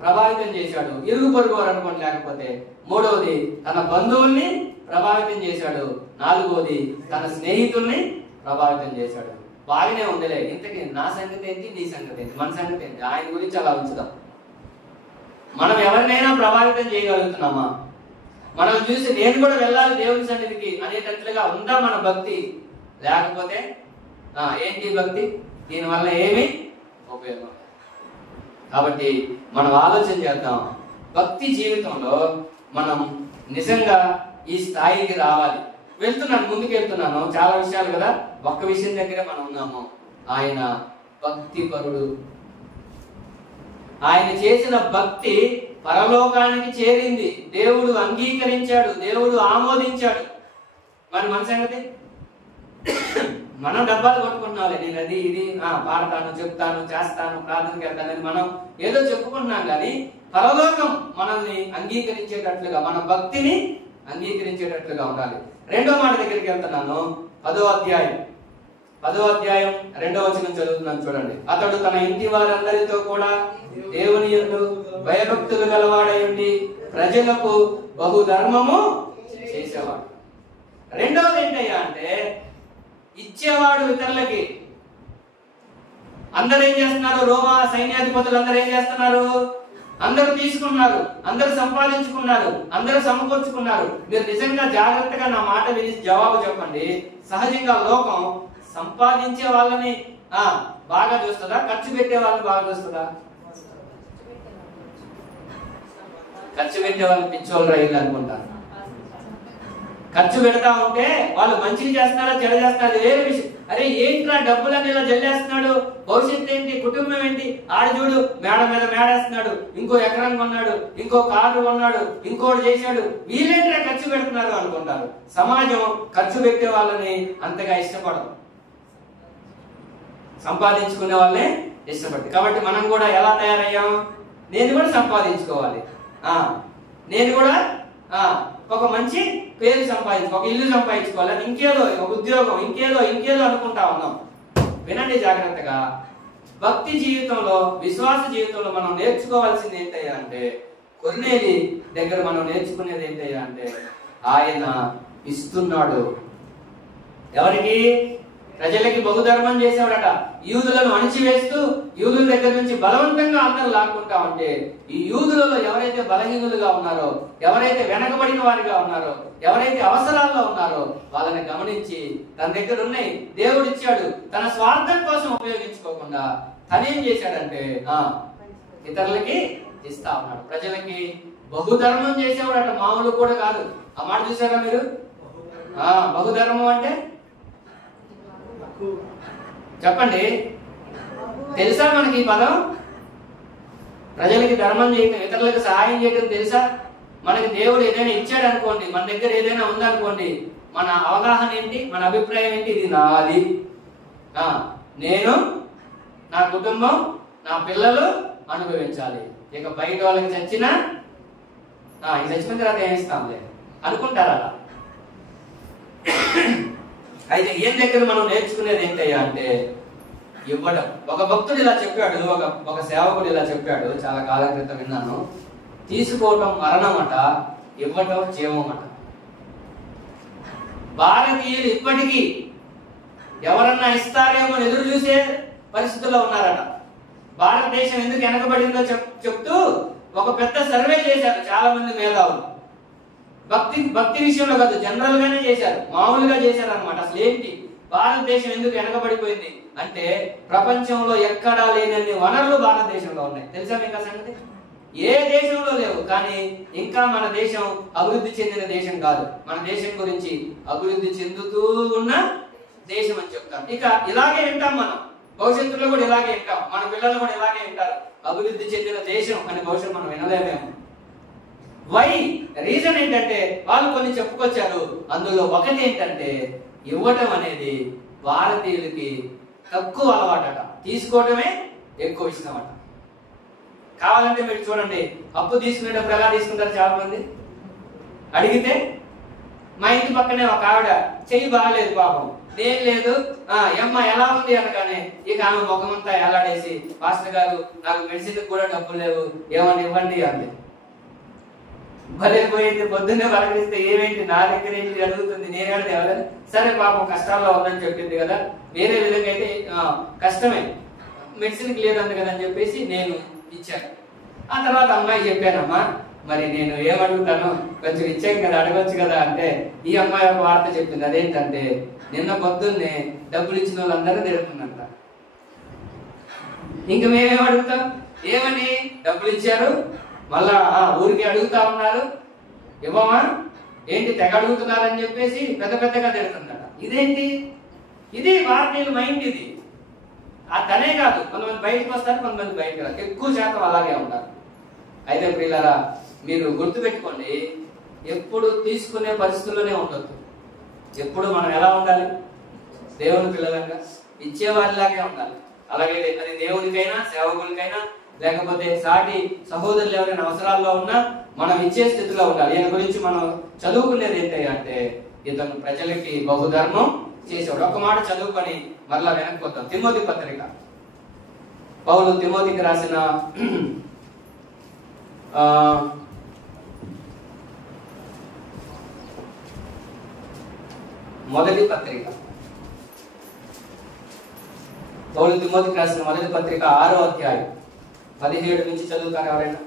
ప్రభావితం చేశాడు. ఇరుగు పొరుగు వారు అనుకోండి, లేకపోతే మూడవది తన బంధువుల్ని ప్రభావితం చేశాడు. నాలుగవది తన స్నేహితుల్ని ప్రభావితం చేశాడు. బాగానే ఉండలే, ఇంతకీ నా సంగతి ఏంటి, నీ సంగతి ఏంటి, మన సంగతి ఏంటి, ఆయన గురించి అలా ఉంచుదాం. మనం ఎవరినైనా ప్రభావితం చేయగలుగుతున్నామా? మనం చూసి నేను కూడా వెళ్ళాలి దేవుని సన్నిధికి అనేటట్లుగా ఉందా మన భక్తి? లేకపోతే ఏంటి భక్తి, దీనివల్ల ఏమి ఉపయోగం? కాబట్టి మనం ఆలోచన చేద్దాం. భక్తి జీవితంలో మనం నిజంగా ఈ స్థాయికి రావాలి. వెళ్తున్నాను, ముందుకు వెళ్తున్నాను, చాలా విషయాలు కదా, ఒక్క విషయం దగ్గర మనం ఉన్నాము. ఆయన భక్తి పరుడు. ఆయన చేసిన భక్తి పరలోకానికి చేరింది, దేవుడు అంగీకరించాడు, దేవుడు ఆమోదించాడు. మరి మన సంగతి, మనం డబ్బాలు కొట్టుకుంటున్నాం, నేను అది ఇది పాడతాను, చెప్తాను, చేస్తాను, ప్రార్థనకి వెళ్తానని మనం ఏదో చెప్పుకుంటున్నాం. కానీ పరలోకం మనల్ని అంగీకరించేటట్లుగా, మన భక్తిని అంగీకరించేటట్లుగా ఉండాలి. రెండో మాట దగ్గరికి వెళ్తున్నాను, 10వ అధ్యాయం 2వ వచనం చదువుతున్నాను చూడండి. అతడు తన ఇంటి వారందరితో కూడా దేవుని యందు భయభక్తులు గలవాడై ఉండి ప్రజలకు బహుధర్మము చేసేవాడు. రెండవది ఏంటయ్యా అంటే ఇచ్చేవాడు ఇతరులకి. అందరూ ఏం చేస్తున్నారు? రోమా సైన్యాధిపతులు అందరూ ఏం చేస్తున్నారు? అందరూ తీసుకున్నారు, అందరూ సంపాదించుకున్నారు, అందరూ సమకూర్చుకున్నారు. మీరు నిజంగా జాగ్రత్తగా నా మాట విని జవాబు చెప్పండి. సహజంగా లోకం సంపాదించే వాళ్ళని బాగా చూస్తుందా, ఖర్చు పెట్టే వాళ్ళని బాగా చూస్తుందా? ఖర్చు పెట్టే వాళ్ళని పిచ్చోళ్ళు రైలు అనుకుంటారు. ఖర్చు పెడతా ఉంటే వాళ్ళు మంచిగా చేస్తారా చెడు చేస్తారా వేరే విషయం. అరే ఏంట్రా డబ్బులన్నీ ఇలా జల్లేస్తున్నాడు, భవిష్యత్తు ఏంటి, కుటుంబం ఏంటి, ఆడ చూడు మేడ మీద మేడేస్తున్నాడు, ఇంకో ఎకరం కొన్నాడు, ఇంకో కారు కొన్నాడు, ఇంకోటి చేశాడు, వీళ్ళేంట్రా ఖర్చు పెడుతున్నారు అనుకుంటారు. సమాజం ఖర్చు పెట్టే వాళ్ళని అంతగా ఇష్టపడదు, సంపాదించుకునే వాళ్ళని ఇష్టపడదు. కాబట్టి మనం కూడా ఎలా తయారయ్యాం, నేను కూడా సంపాదించుకోవాలి, నేను కూడా ఒక మంచి పేరు సంపాదించుకో, ఒక ఇల్లు సంపాదించుకోవాలి, ఇంకేదో ఒక ఉద్యోగం, ఇంకేదో అనుకుంటా ఉన్నాం. వినండి జాగ్రత్తగా. భక్తి జీవితంలో, విశ్వాస జీవితంలో మనం నేర్చుకోవాల్సింది ఏంటయ్యా అంటే, కొర్నేలి దగ్గర మనం నేర్చుకునేది ఏంటయ్యా అంటే, ఆయన ఇస్తున్నాడు. ఎవరికి? ప్రజలకి బహుధర్మం చేసేవాడట. యూదులను అణిచివేస్తూ యూదుల దగ్గర నుంచి బలవంతంగా అందరూ లాక్కుంటా ఉంటే, ఈ యూదులలో ఎవరైతే బలహీనులుగా ఉన్నారో, ఎవరైతే వెనకబడిన వారిగా ఉన్నారో, ఎవరైతే అవసరాల్లో ఉన్నారో వాళ్ళని గమనించి తన దగ్గర ఉన్నాయి, దేవుడు ఇచ్చాడు, తన స్వార్థం కోసం ఉపయోగించుకోకుండా తనేం చేశాడంటే ఇతరులకి ఇస్తా ఉన్నాడు. ప్రజలకి బహుధర్మం చేసేవాడట, మామూలు కూడా కాదు. ఆ మాట చూసారా మీరు? బహుధర్మం అంటే చెప్పండి, తెలుసా మనకి ఈ పదం? ప్రజలకి ధర్మం చేయటం, ఇతరులకు సహాయం చేయటం తెలుసా? మనకి దేవుడు ఏదైనా ఇచ్చాడు అనుకోండి, మన దగ్గర ఏదైనా ఉందనుకోండి, మన అవగాహన ఏంటి, మన అభిప్రాయం ఏంటి? ఇది నాది, నేను, నా కుటుంబం, నా పిల్లలు అనుభవించాలి, ఇక బయట వాళ్ళకి చచ్చినా ఈ చచ్చిన తర్వాత ఏం ఇస్తాంలే అనుకుంటారా? అయితే ఏం దగ్గర మనం నేర్చుకునేది ఏంటయ్యా అంటే ఇవ్వడం. ఒక భక్తుడు ఇలా చెప్పాడు, ఒక సేవకుడు ఇలా చెప్పాడు, చాలా కాలం క్రితం విన్నాను. తీసుకోవటం మరణమట, ఇవ్వటం జీవమట. భారతీయులు ఇప్పటికీ ఎవరన్నా ఇస్తారేమో ఎదురు చూసే పరిస్థితుల్లో ఉన్నారట. భారతదేశం ఎందుకు వెనకబడిందో చెప్తూ ఒక పెద్ద సర్వే చేశారు చాలా మంది మేధావులు. భక్తి విషయంలో కాదు, జనరల్ గానే చేశారు, మామూలుగా చేశారు అనమాట. అసలు ఏంటి భారతదేశం ఎందుకు వెనకబడిపోయింది అంటే, ప్రపంచంలో ఎక్కడా లేనన్ని వనరులు భారతదేశంలో ఉన్నాయి. తెలుసా మీకు ఆ సంగతి? ఏ దేశంలో లేవు. కానీ ఇంకా మన దేశం అభివృద్ధి చెందిన దేశం కాదు. మన దేశం గురించి అభివృద్ధి చెందుతూ ఉన్న దేశం అని చెప్తాం. ఇక ఇలాగే వింటాం మనం, భవిష్యత్తులో కూడా ఇలాగే వింటాం, మన పిల్లలు కూడా ఇలాగే వింటారు. అభివృద్ధి చెందిన దేశం అని భవిష్యత్తు మనం వినలేమేమో. వై రీజన్ ఏంటంటే వాళ్ళు కొన్ని చెప్పుకొచ్చారు. అందులో ఒకటి ఏంటంటే, ఇవ్వటం అనేది భారతీయులకి తక్కువ అలవాటట, తీసుకోవటమే ఎక్కువ ఇష్టం అట. కావాలంటే మీరు చూడండి, అప్పు తీసుకునేటప్పుడు ఎలా తీసుకుంటారు చాలా మంది. అడిగితే మా ఇంటి పక్కనే ఒక ఆవిడ చెయ్యి బాగలేదు పాపం, ఏం లేదు, అమ్మ ఎలా ఉంది అనగానే ఇక ఆమె ముఖమంతా ఎలాడేసి, మాస్టర్ గారు నాకు మెడిసిన్ కూడా డబ్బులు లేవు, ఏమని ఇవ్వండి అంది. భలే పోయింది. పొద్దున్నే పలకరిస్తే ఏమేంటి నా దగ్గర ఏంటి అడుగుతుంది. నేనేమిటి ఎవరైనా సరే పాపం కష్టాల్లో ఉందని చెప్పింది కదా, వేరే విధంగా అయితే కష్టమే, మెడిసిన్కి లేదంది కదా అని చెప్పేసి నేను ఇచ్చాను. ఆ తర్వాత అమ్మాయి చెప్పానమ్మా, మరి నేను ఏమడుగుతాను, కొంచెం ఇచ్చాను కదా, అడగొచ్చు కదా అంటే, ఈ అమ్మాయి ఒక వార్త చెప్పింది. అదేంటంటే, నిన్న పొద్దున్నే డబ్బులు ఇచ్చిన వాళ్ళందరూ తిడుతుందంట. ఇంక మేమేం అడుగుతాం, ఏమని డబ్బులు ఇచ్చారు మళ్ళా ఊరికి అడుగుతా ఉన్నారు, ఇవ్వమా ఏంటి తెగ అడుగుతున్నారు అని చెప్పేసి పెద్ద పెద్దగా తిడుతుందట. ఇదేంటి, ఇది భారతీయుల మైండ్ ఇది. తనే కాదు, కొంతమంది బయటకు వస్తారు, కొంతమంది బయటకు రాదు, ఎక్కువ శాతం అలాగే ఉంటారు. అయితే ప్రియులారా, మీరు గుర్తుపెట్టుకోండి, ఎప్పుడు తీసుకునే పరిస్థితుల్లోనే ఉండొద్దు. ఎప్పుడు మనం ఎలా ఉండాలి, దేవుని పిల్లలంగా ఇచ్చేవారిలాగే ఉండాలి. అలాగే అది దేవునికైనా సేవకులకైనా లేకపోతే సాటి సహోదరులు ఎవరైనా అవసరాల్లో ఉన్నా మనం ఇచ్చే స్థితిలో ఉండాలి. ఈయన గురించి మనం చదువుకునేది ఏంటంటే, ఇతను ప్రజలకి బహుధర్మం చేసేవాడు. ఒక మాట చదువుకొని మరలా వెనక్కి వద్దాం. తిమోతి పత్రిక, పౌలు తిమోతికి రాసిన మొదటి పత్రిక, పౌలు తిమోతికి రాసిన మొదటి పత్రిక 6వ అధ్యాయం 17 నుంచి చదువుతారు ఎవరైనా?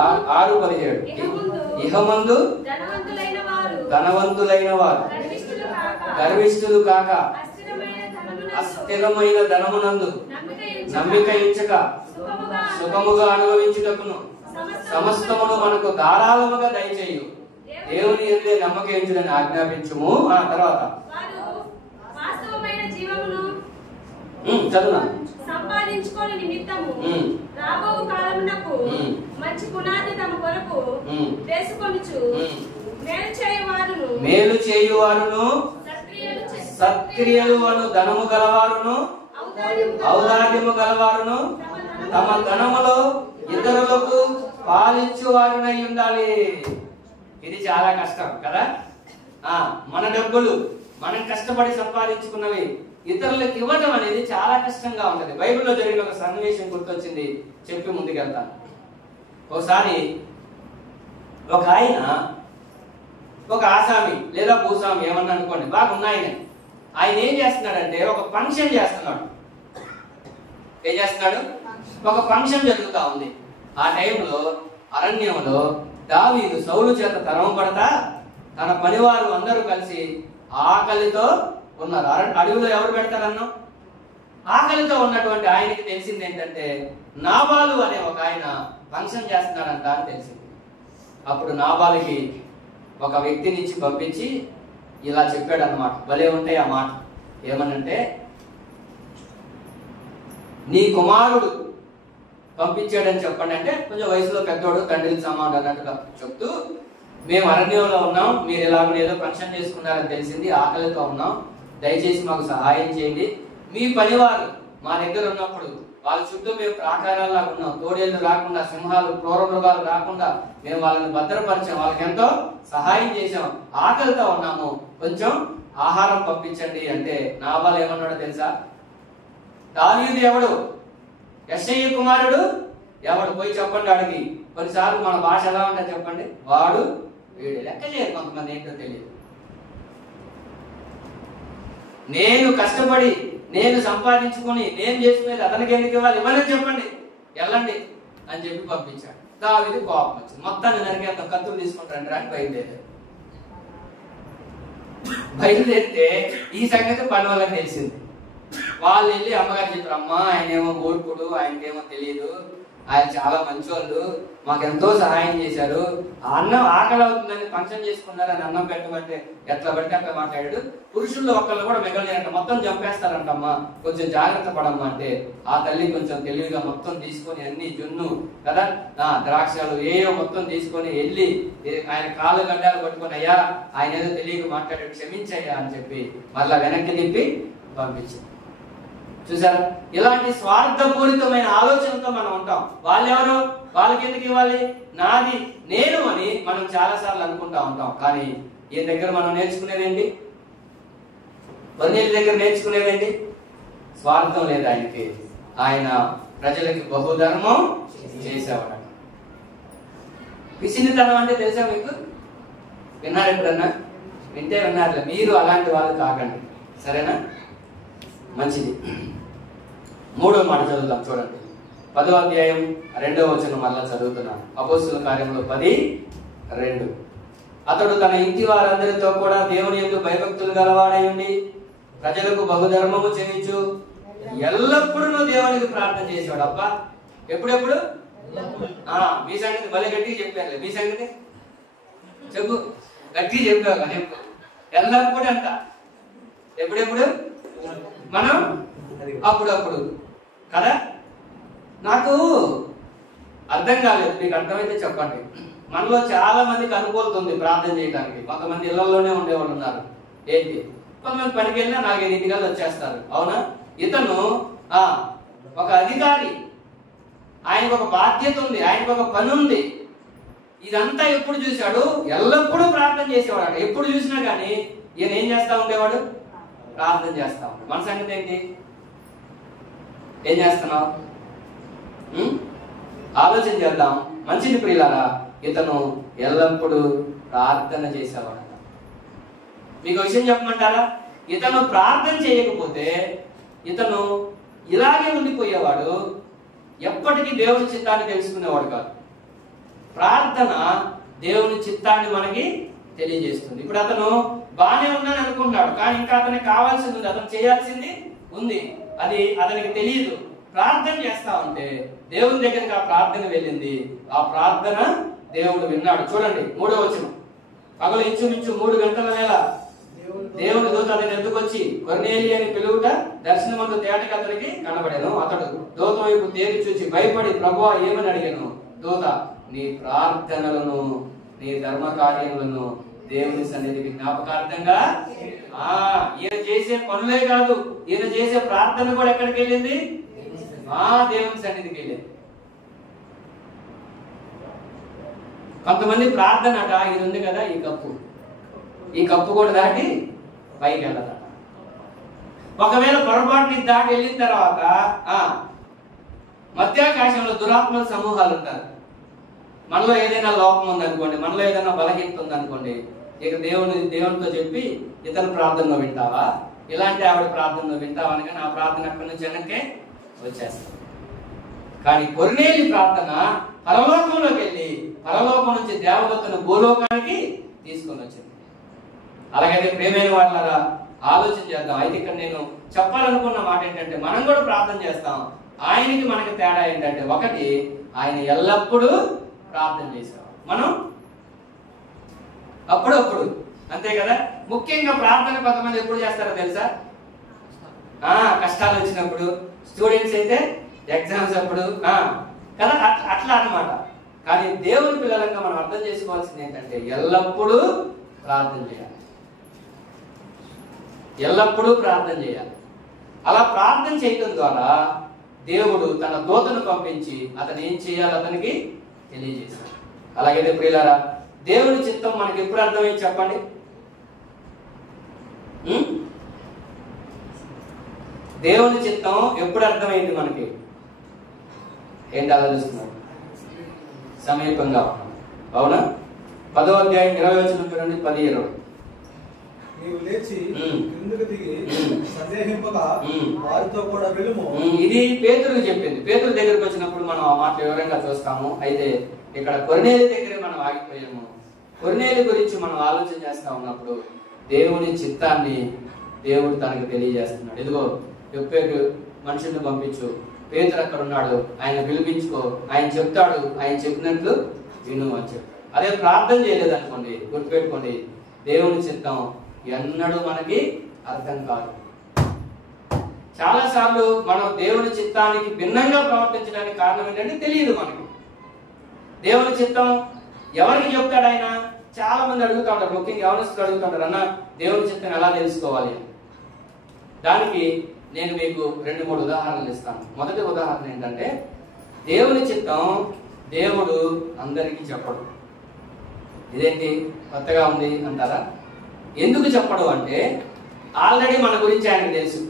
6:17. ఇహమందు ధనవంతులైన వారు గర్విష్ఠులు కాక అస్థిరమైన ధనమునందు నమ్మిక ఉంచక సుఖముగా అనుభవించుటకును సమస్తమును మనకు ధారాళముగా దయచేయు దేవుని యందే నమ్మకించుడని ఆజ్ఞాపించుము. తర్వాత వారు వాస్తవమైన జీవమును చదువునా సంపాదించుకోని నిమిత్తము రాబో కాలమునకు మంచి పునాది తమ కొరకు వేసుకొనుచు మేలు చేయువారును సత్క్రియలు అను ధనము గలవారును ఔదార్యము గలవారును తమ ధనములో ఇతరులకు పాలించువారునై ఉండాలి. ఇది చాలా కష్టం కదా. మన డబ్బులు మనం కష్టపడి సంపాదించుకున్నవి ఇతరులకు ఇవ్వటం అనేది చాలా కష్టంగా ఉంటది. బైబిల్లో జరిగిన ఒక సన్నివేశం గుర్తొచ్చింది, చెప్పి ముందుకెళ్తాను. ఒకసారి ఒక ఆయన, ఒక ఆసామి లేదా భూస్వామి ఏమన్నా అనుకోండి, బాగున్నాయన, ఆయన ఏం చేస్తున్నాడంటే ఒక ఫంక్షన్ చేస్తున్నాడు. ఏం చేస్తున్నాడు? ఒక ఫంక్షన్ జరుగుతా ఉంది. ఆ టైంలో అరణ్యంలో దావీదు సౌలు చేత తరమబడతా తన పనివారు అందరూ కలిసి ఆకలితో ఉన్నారు. అడవిలో ఎవరు పెడతారన్నా? ఆకలితో ఉన్నటువంటి ఆయనకి తెలిసింది ఏంటంటే నాబాలు అనే ఒక ఆయన ఫంక్షన్ చేస్తున్నాడంట అని తెలిసింది. అప్పుడు నాబాలుకి ఒక వ్యక్తినిచ్చి పంపించి ఇలా చెప్పాడు అన్నమాట. భలే ఉంటాయి ఆ మాట. ఏమనంటే, నీ కుమారుడు పంపించాడని చెప్పండి అంటే, కొంచెం వయసులో పెద్దోడు, తండ్రికి సమానం అన్నట్టుగా చెప్తూ, మేము అరణ్యంలో ఉన్నాం, మీరు ఇలాగ ఏదో ఫంక్షన్ చేసుకున్నారని తెలిసింది, ఆకలితో ఉన్నాం, దయచేసి మాకు సహాయం చేయండి. మీ పనివారు మా దగ్గర ఉన్నప్పుడు వాళ్ళ చుట్టూ మేము ప్రాకారాల్లాగా ఉన్నాం, తోడేళ్లు రాకుండా, సింహాలు, క్రూర మృగాలు రాకుండా మేము వాళ్ళని భద్రపరిచాం, వాళ్ళకి ఎంతో సహాయం చేశాం, ఆకలితో ఉన్నాము, కొంచెం ఆహారం పంపించండి అంటే నాబాలు ఏమన్నాడో తెలుసా? దావీదు ఎవడు? యెషయి కుమారుడు ఎవడు? పోయి చెప్పండి అడిగి. కొన్నిసార్లు మన భాష ఎలా ఉంటుందో చెప్పండి, వాడు వీడు. లెక్క చేయరు కొంతమంది, ఏంటో తెలియదు. నేను కష్టపడి నేను సంపాదించుకుని నేను చేసుకునేది అతనికి ఎందుకు ఇవ్వాలి? ఇవ్వలేదు చెప్పండి, వెళ్ళండి అని చెప్పి పంపించాడు. దావీదు కోపం వచ్చింది, మొత్తాన్ని నరికేద్దాం, కత్తులు తీసుకుంటారండి అని బయలుదేరారు. బయలుదేరితే ఈ సంగతి పని వాళ్ళకి తెలిసింది. వాళ్ళు వెళ్ళి అమ్మగారు చెప్పారు, అమ్మ ఆయనేమో మూర్ఖుడు, ఆయనకేమో తెలియదు, ఆయన చాలా మంచోళ్ళు, మాకెంతో సహాయం చేశారు, అన్నం ఆకలి అవుతుందని ఫంక్షన్ చేసుకున్నారని అన్నం పెట్టమంటే ఎట్లా పడితే అట్లా మాట్లాడాడు, పురుషుల్లో ఒక్కళ్ళు కూడా మిగలలేరంట, మొత్తం చంపేస్తారంటమ్మా, కొంచెం జాగ్రత్త పడమ్మా అంటే ఆ తల్లి కొంచెం తెలివిగా మొత్తం తీసుకొని అన్ని జున్ను కదా ద్రాక్షలు ఏయో మొత్తం తీసుకొని వెళ్ళి ఆయన కాళ్ళు గడ్డాలు పట్టుకొని, అయ్యా ఆయన ఏదో తెలియక మాట్లాడాడు, క్షమించయ్యా అని చెప్పి మళ్ళా వెనక్కి తిప్పి పంపించింది. చూసారా? ఇలాంటి స్వార్థపూరితమైన ఆలోచనతో మనం ఉంటాం. వాళ్ళెవరు? వాళ్ళకి ఎందుకు ఇవ్వాలి? నాది నేను అని మనం చాలా సార్లు అనుకుంటా ఉంటాం. కానీ ఈ దగ్గర మనం నేర్చుకునేదేంటి? బన్నీల దగ్గర నేర్చుకునేదేంటి? స్వార్థం లేదు ఆయనకి. ఆయన ప్రజలకి బహుధర్మం చేసేవాడు. పిసినితనం అంటే తెలుసా మీకు? విన్నారు ఎప్పుడన్నా? వింటే విన్నారులే. మీరు అలాంటి వాళ్ళు కాకండి, సరేనా? మంచిది. 3వ మాట చదువుతాం, చూడండి. 10వ అధ్యాయం 2వ వచనం మళ్ళా చదువుతున్నాను. అపోస్తుల కార్యములు 10:2. అతడు తన ఇంటి వారందరితో కూడా దేవుని యందు భయభక్తులు గలవాడై ఉండి ప్రజలకు బహుధర్మము చేయించు ఎల్లప్పుడూ దేవునికి ప్రార్థన చేసేవాడు. అబ్బా, ఎప్పుడెప్పుడు? మీ సంగతి భలే గట్టిగా చెప్పారు. మీ సంగతి చెప్పు, గట్టిగా చెప్పావు. చెప్పు, ఎల్లప్పుడు అంట. ఎప్పుడెప్పుడు? మనం అప్పుడప్పుడు కదా. నాకు అర్థం కాలేదు, మీకు అర్థమైతే చెప్పండి. మనలో చాలా మందికి అనుకూలతుంది ప్రార్థన చేయడానికి. కొంతమంది ఇళ్లలోనే ఉండేవాళ్ళు ఉన్నారు. ఏంటి, కొంతమంది పనికి వెళ్ళినా 4-5 వచ్చేస్తారు. అవునా? ఇతను ఒక అధికారి, ఆయనకు ఒక బాధ్యత ఉంది, ఆయనకు ఒక పని ఉంది. ఇదంతా ఎప్పుడు చూశాడు? ఎల్లప్పుడూ ప్రార్థన చేసేవాడు. ఎప్పుడు చూసినా కానీ ఈయన ఏం చేస్తా ఉండేవాడు? ప్రార్థన చేస్తా ఉంటాడు. మన సంగతి ఏంటి? ఏం చేస్తున్నావు? ఆలోచన చేద్దాం. మంచిది ప్రియులారా, ఇతను ఎల్లప్పుడూ ప్రార్థన చేసేవాడు. మీకు విషయం చెప్పమంటారా? ఇతను ప్రార్థన చేయకపోతే ఇతను ఇలాగే ఉండిపోయేవాడు, ఎప్పటికీ దేవుని చిత్తాన్ని తెలుసుకునేవాడు కాదు. ప్రార్థన దేవుని చిత్తాన్ని మనకి తెలియజేస్తుంది. ఇప్పుడు అతను బానే ఉన్నాను అనుకుంటున్నాడు, కానీ ఇంకా అతనికి కావాల్సింది ఉంది, అతను చేయాల్సింది ఉంది, అది అతనికి తెలియదు. ప్రార్థన చేస్తా ఉంటే దేవుని దగ్గరికి ఆ ప్రార్థన వెళ్ళింది. ఆ ప్రార్థన దేవుడు విన్నాడు. చూడండి 3వ వచనం. పగలు ఇంచుమించు 3 గంటల వేళ దేవుని దూత అతని ఎద్దుకొచ్చి కొర్నేలి అని పిలువుట దర్శనమందు తేటకి అతనికి కనబడెను. అతడు దూత వైపు తేరి చూచి భయపడి ప్రభువా ఏమని అడిగాను. దూత నీ ప్రార్థనలను నీ ధర్మ కార్యములను దేవుని సన్నిధికి జ్ఞాపకార్థంగా ఈయన చేసే పనులే కాదు, ఈయన చేసే ప్రార్థన కూడా ఎక్కడికి వెళ్ళింది? దేవుని సన్నిధికి వెళ్ళింది. కొంతమంది ప్రార్థన అట ఇది ఉంది కదా, ఈ కప్పు కూడా దాటి పైకి వెళ్ళదట. ఒకవేళ పొరపాటుని దాటి వెళ్ళిన తర్వాత మధ్యాకాశంలో దురాత్మల సమూహాలు ఉంటారు. మనలో ఏదైనా లోపం ఉందనుకోండి, మనలో ఏదైనా బలహీనత ఉందనుకోండి, ఇక దేవునితో చెప్పి ఇతని ప్రార్థనలో వింటావా, ఇలాంటి ఆవిడ ప్రార్థనలో వింటావా అని, కానీ ఆ ప్రార్థన అక్కడి నుంచి వెనక్కే వచ్చేస్తాం. కానీ కొర్నేలి ప్రార్థన పరలోకంలోకి వెళ్ళి పరలోకం నుంచి దేవదూతను భూలోకానికి తీసుకొని వచ్చింది. అలాగైతే ప్రేమైన వాళ్ళారా ఆలోచన చేద్దాం. అయితే ఇక్కడ నేను చెప్పాలనుకున్న మాట ఏంటంటే, మనం కూడా ప్రార్థన చేస్తాం. ఆయనకి మనకి తేడా ఏంటంటే, ఒకటి ఆయన ఎల్లప్పుడూ ప్రార్థన చేసేవాడు, మనం అప్పుడప్పుడు, అంతే కదా. ముఖ్యంగా ప్రార్థన కొంతమంది ఎప్పుడు చేస్తారో తెలుసా? కష్టాలు వచ్చినప్పుడు, స్టూడెంట్స్ అయితే ఎగ్జామ్స్ అప్పుడు కదా, అట్లా అన్నమాట. కానీ దేవుని పిల్లలంగా మనం అర్థం చేసుకోవాల్సింది ఏంటంటే, ఎల్లప్పుడూ ప్రార్థన చేయాలి, ఎల్లప్పుడూ ప్రార్థన చేయాలి. అలా ప్రార్థన చేయడం ద్వారా దేవుడు తన దూతను పంపించి అతను ఏం చేయాలి అతనికి తెలియజేశాడు. అలాగైతే ప్రియులారా, దేవుని చిత్తం మనకి ఎప్పుడు అర్థమైంది చెప్పండి? దేవుని చిత్తం ఎప్పుడు అర్థమైంది మనకి? ఏంటి ఆలోచిస్తున్నాడు? సమీపంగా, అవునా? 10వ అధ్యాయం 20వ వచనం చూడండి, 10-20. నీవు లేచి కిందకు దిగి సందేహింపక వారితో కూడా వెళ్ళుము. ఇది పేతురుకు చెప్పింది. పేతురు దగ్గరికి వచ్చినప్పుడు మనం ఆ మాట వివరంగా చూస్తాము. అయితే ఇక్కడ కొర్నేలి దగ్గర మనం ఆగిపోయాము. కొర్నేలి గురించి మనం ఆలోచన చేస్తా ఉన్నప్పుడు దేవుని చిత్తాన్ని దేవుడు తనకు తెలియజేస్తున్నాడు. ఇదిగో యొప్పేకు మనుషుల్ని పంపించు, పేతురు అక్కడ ఉన్నాడు, ఆయన పిలిపించుకో, ఆయన చెప్తాడు, ఆయన చెప్పినట్లు విను అని చెప్పాడు. అదే ప్రార్థన చేయలేదనుకోండి, గుర్తుపెట్టుకోండి, దేవుని చిత్తం ఎన్నడూ మనకి అర్థం కాదు. చాలా సార్లు మనం దేవుని చిత్తానికి భిన్నంగా ప్రవర్తించడానికి కారణం ఏంటంటే తెలియదు మనకి. దేవుని చిత్తం ఎవరికి చెప్తాడు ఆయన? చాలా మంది అడుగుతూ ఉంటారు, ముఖ్యంగా యవనస్తులు అడుగుతుంటారు, అన్న దేవుని చిత్తం ఎలా తెలుసుకోవాలి? దానికి నేను మీకు 2-3 ఉదాహరణలు ఇస్తాను. మొదటి ఉదాహరణ ఏంటంటే, దేవుని చిత్తం దేవుడు అందరికీ చెప్పడు. ఇదేంటి కొత్తగా ఉంది అంటారా? ఎందుకు చెప్పడు అంటే, ఆల్రెడీ మన గురించి ఆయనకు తెలుసు.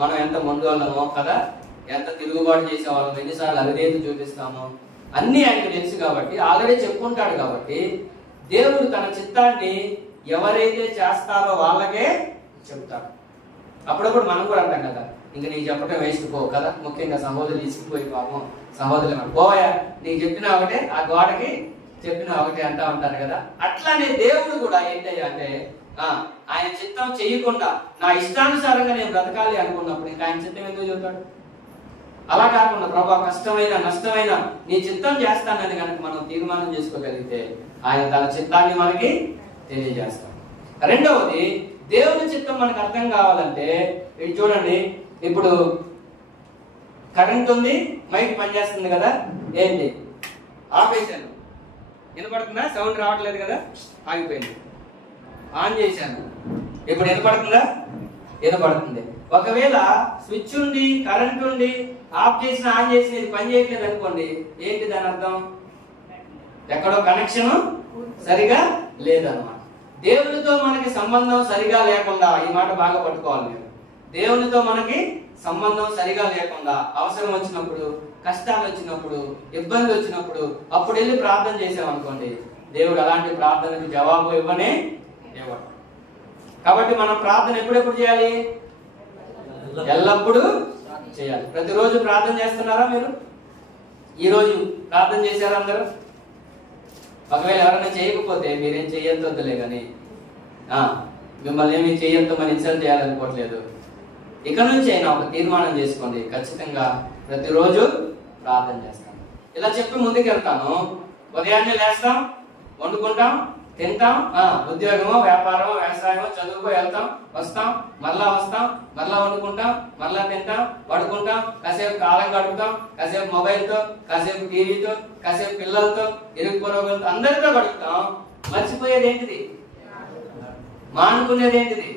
మనం ఎంత ముందోళ్ళమో కదా, ఎంత తిరుగుబాటు చేసేవాళ్ళం, ఎన్నిసార్లు అవిధేయత చూపిస్తామో అన్నీ ఆయనకు తెలుసు. కాబట్టి ఆల్రెడీ చెప్పుకుంటాడు. కాబట్టి దేవుడు తన చిత్తాన్ని ఎవరైతే చేస్తారో వాళ్ళకే చెప్తాడు. అప్పుడప్పుడు మనం కూడా అంటాం కదా, ఇంక నీకు చెప్పడం వేస్ట్ పో కదా. ముఖ్యంగా సహోదరులు ఇసుకుపోయి పాపం సహోదరులు పోయా, నీకు చెప్పిన ఒకటే, ఆ గోడకి చెప్పిన ఒకటే అంటా ఉంటారు కదా. అట్లానే దేవుడు కూడా ఏంటయ్యా అంటే, ఆయన చిత్తం చేయకుండా నా ఇష్టానుసారంగా నేను బ్రతకాలి అనుకున్నప్పుడు ఇంకా ఆయన చిత్తం ఎందుకు చెబుతాడు? అలా కాకుండా ప్రభా కష్టమైన నష్టమైన నీ చిత్తం చేస్తానని కనుక మనం తీర్మానం చేసుకోగలిగితే ఆయన తన చిత్తాన్ని మనకి తెలియజేస్తాడు. రెండవది, దేవుని చిత్తం మనకు అర్థం కావాలంటే ఇది చూడండి. ఇప్పుడు కరెంట్ ఉంది, మైక్ పనిచేస్తుంది కదా, ఏంటి ఆపేశాను, వినపడుతుందా? సౌండ్ రావట్లేదు కదా, ఆగిపోయింది. ఆన్ చేశాను, ఇప్పుడు వినపడుతుందా? వినపడుతుంది. ఒకవేళ స్విచ్ ఉండి కరెంట్ ఉండి ఆఫ్ చేసిన ఆన్ చేసిన ఇది పని చేయట్లేదు అనుకోండి, ఏంటి దాని అర్థం? ఎక్కడో కనెక్షన్ సరిగా లేదన్నమాట. దేవునితో మనకి సంబంధం సరిగా లేకుండా, ఈ మాట బాగా పట్టుకోవాలి మీరు, దేవునితో మనకి సంబంధం సరిగా లేకుండా అవసరం వచ్చినప్పుడు, కష్టాలు వచ్చినప్పుడు, ఇబ్బంది వచ్చినప్పుడు అప్పుడు వెళ్ళి ప్రార్థన చేసామనుకోండి, దేవుడు అలాంటి ప్రార్థనకు జవాబు ఇవ్వడు. కాబట్టి మనం ప్రార్థన ఎప్పుడెప్పుడు చేయాలి? ఎల్లప్పుడూ చేయాలి. ప్రతిరోజు ప్రార్థన చేస్తున్నారా మీరు? ఈరోజు ప్రార్థన చేశారా అందరూ? ఒకవేళ ఎవరైనా చేయకపోతే మీరేం చెయ్యొద్దులే, కానీ మిమ్మల్ని ఏమి చెయ్యొద్దామని ఇన్సల్ట్ చేయాలనుకోవట్లేదు. ఇక నుంచి అయినా ఒక తీర్మానం చేసుకోండి, ఖచ్చితంగా ప్రతిరోజు ప్రార్థన చేస్తాను. ఇలా చెప్పి ముందుకు వెళ్తాను. ఉదయాన్నే లేస్తాం, వండుకుంటాం, తింటాం, ఉద్యోగమో వ్యాపారమో వ్యవసాయమో చదువుకో వెళ్తాం, వస్తాం, మళ్ళా వండుకుంటాం, మళ్ళా తింటాం, పడుకుంటాం, కాసేపు కాలం గడుపుతాం, కాసేపు మొబైల్తో, కాసేపు టీవీతో, కాసేపు పిల్లలతో, ఇరుగు పొరుగులతో అందరితో గడుపుతాం. మర్చిపోయేది ఏంటిది? మానుకునేది ఏంటిది?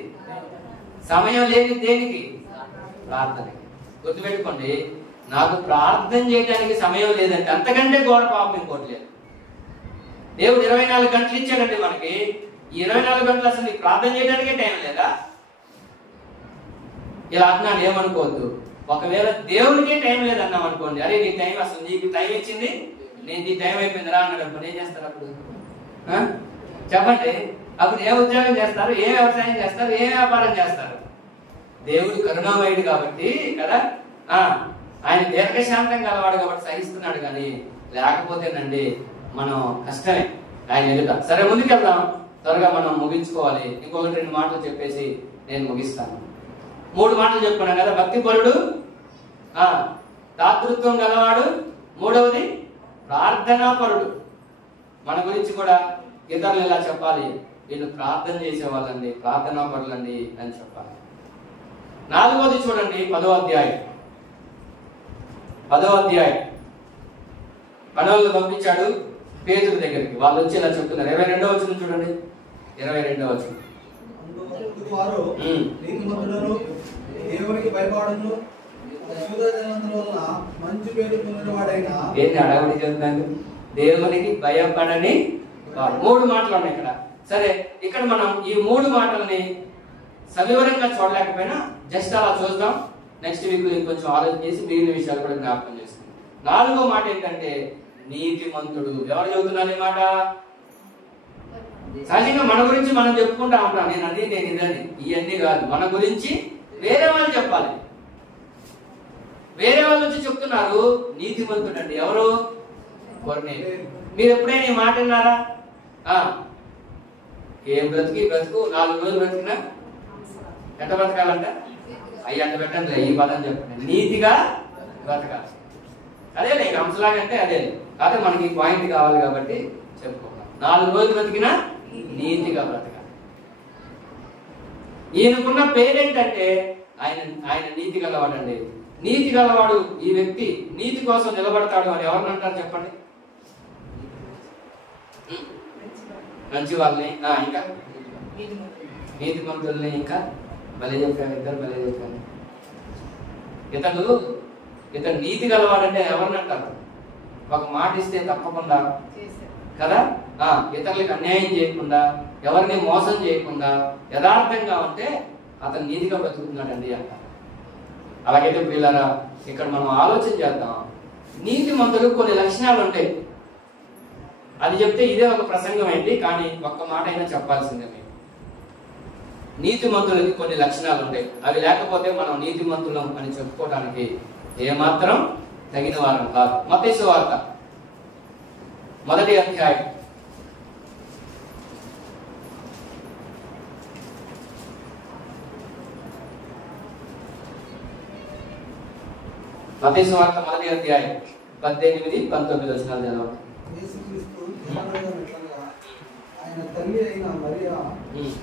సమయం లేని దేనికి? ప్రార్థనకి. గుర్తుపెట్టుకోండి, నాకు ప్రార్థన చేయడానికి సమయం లేదంటే అంతకంటే ఘోర పాపం ఇంకోటి లేదు. దేవుడు 24 గంటలు ఇచ్చాడండి మనకి. ఈ 24 గంటలు అసలు నీకు ప్రార్థన చేయడానికే టైం లేదా? ఇలా అంటున్నాను, ఏమనుకోవద్దు. ఒకవేళ దేవుడికే టైం లేదన్నాం అనుకోండి, అరే నీ టైం అసలు నీకు టైం ఇచ్చింది, నేను నీ టైం అయిపోయింది రా అన్నాడు అనుకోండి, ఏం చేస్తారు అప్పుడు? చెప్పండి. అప్పుడు ఏ ఉద్యోగం చేస్తారు, ఏ వ్యవసాయం చేస్తారు, ఏ వ్యాపారం చేస్తారు? దేవుడు కరుణామయుడు కాబట్టి కదా, ఆయన దీర్ఘశాంతం గలవాడు కాబట్టి సహిస్తున్నాడు. కానీ లేకపోతేనండి మనం కష్టమే ఆయన ఎదుట. సరే, ముందుకెళ్దాం, త్వరగా మనం ముగించుకోవాలి. ఇంకొకటి 2 మాటలు చెప్పేసి నేను ముగిస్తాను. 3 మాటలు చెప్పుకున్నాం కదా. భక్తిపరుడు, దాతృత్వం గలవాడు, మూడవది ప్రార్థనాపరుడు. మన గురించి కూడా ఇతరులు ఇలా చెప్పాలి, వీళ్ళు ప్రార్థన చేసేవాళ్ళండి, ప్రార్థనాపరులండి అని చెప్పాలి. 4వది చూడండి, 10వ అధ్యాయం. పనులను పంపించాడు పేతురు దగ్గరికి. వాళ్ళు వచ్చి ఇలా చెప్తున్నారు. 22వ వచనం చూడండి, 22వ వచనం. నీతిమంతులను, దేవునికి భయపడను, మంచి పేరు పొందినవాడైన. ఏంటి అడగడి చెప్తాను? దేవునికి భయపడని 3 మాటలు ఉన్నాయి ఇక్కడ. సరే, ఇక్కడ మనం ఈ 3 మాటల్ని సవివరంగా చూడలేకపోయినా జస్ట్ అలా చూద్దాం. నెక్స్ట్ వీక్ కొంచెం ఆలోచన చేసి మిగిలిన విషయాలు కూడా జ్ఞాపకం చేస్తాం. 4వ మాట ఏంటంటే నీతిమంతుడు. ఎవరు చెబుతున్నారు ఈ మాట? సహజంగా మన గురించి మనం చెప్పుకుంటా ఉంటాం, నేను అది, నేను ఇదని. ఇవన్నీ కాదు, మన గురించి వేరే వాళ్ళు చెప్పాలి. వేరే వాళ్ళు వచ్చి చెప్తున్నారు నీతిమంతుడు అండి. ఎవరు? కొర్నేలి. మీరు ఎప్పుడైనా ఈ మాట విన్నారా? ఏం బ్రతుకు 4 రోజులు బ్రతికినా ఎంత బ్రతకాలంట? అంత పెట్టండి, ఈ పదం చెప్పండి. నీతిగా బ్రతకాలి. అదేలే అంశలాగంటే అదే, కాదు మనకి పాయింట్ కావాలి కాబట్టి చెప్పుకోవాలి. 4 రోజులు బ్రతికినా నీతిగా బ్రతకాలి. ఈయనకున్న పేరేంటంటే ఆయన నీతి గలవాడండి. నీతి గలవాడు ఈ వ్యక్తి నీతి కోసం నిలబడతాడు అని ఎవరిని అంటారు చెప్పండి? మంచి వాళ్ళని, ఇంకా నీతిమంతుల్ని, ఇంకా భలే చెప్పాను, ఇద్దరు భలే చెప్పాను. ఇతను నీతి గలవాడంటే ఎవరిని అంటారు? ఒక మాట ఇస్తే తప్పకుండా కదా, ఇతరులకు అన్యాయం చేయకుండా, ఎవరిని మోసం చేయకుండా, యథార్థంగా ఉంటే అతను నీతిగా బతుకుతున్నాడండి అంటారు. అలాగైతే పిల్లరా, ఇక్కడ మనం ఆలోచన చేద్దాం. నీతిమంతులు కొన్ని లక్షణాలు ఉంటాయి. అది చెప్తే ఇదే ఒక ప్రసంగం ఏంటి, కానీ ఒక్క మాట అయినా చెప్పాల్సిందే. మేము నీతిమంతులకి కొన్ని లక్షణాలు ఉంటాయి. అవి లేకపోతే మనం నీతిమంతులం అని చెప్పుకోవడానికి ఏమాత్రం తగిన వారం కాదు. మత్తయి సువార్త 1వ అధ్యాయం. మత్తయి సువార్త 1వ అధ్యాయం 18, 19 వచనాలు చదవండి. ఆయన తల్లి అయిన మరియా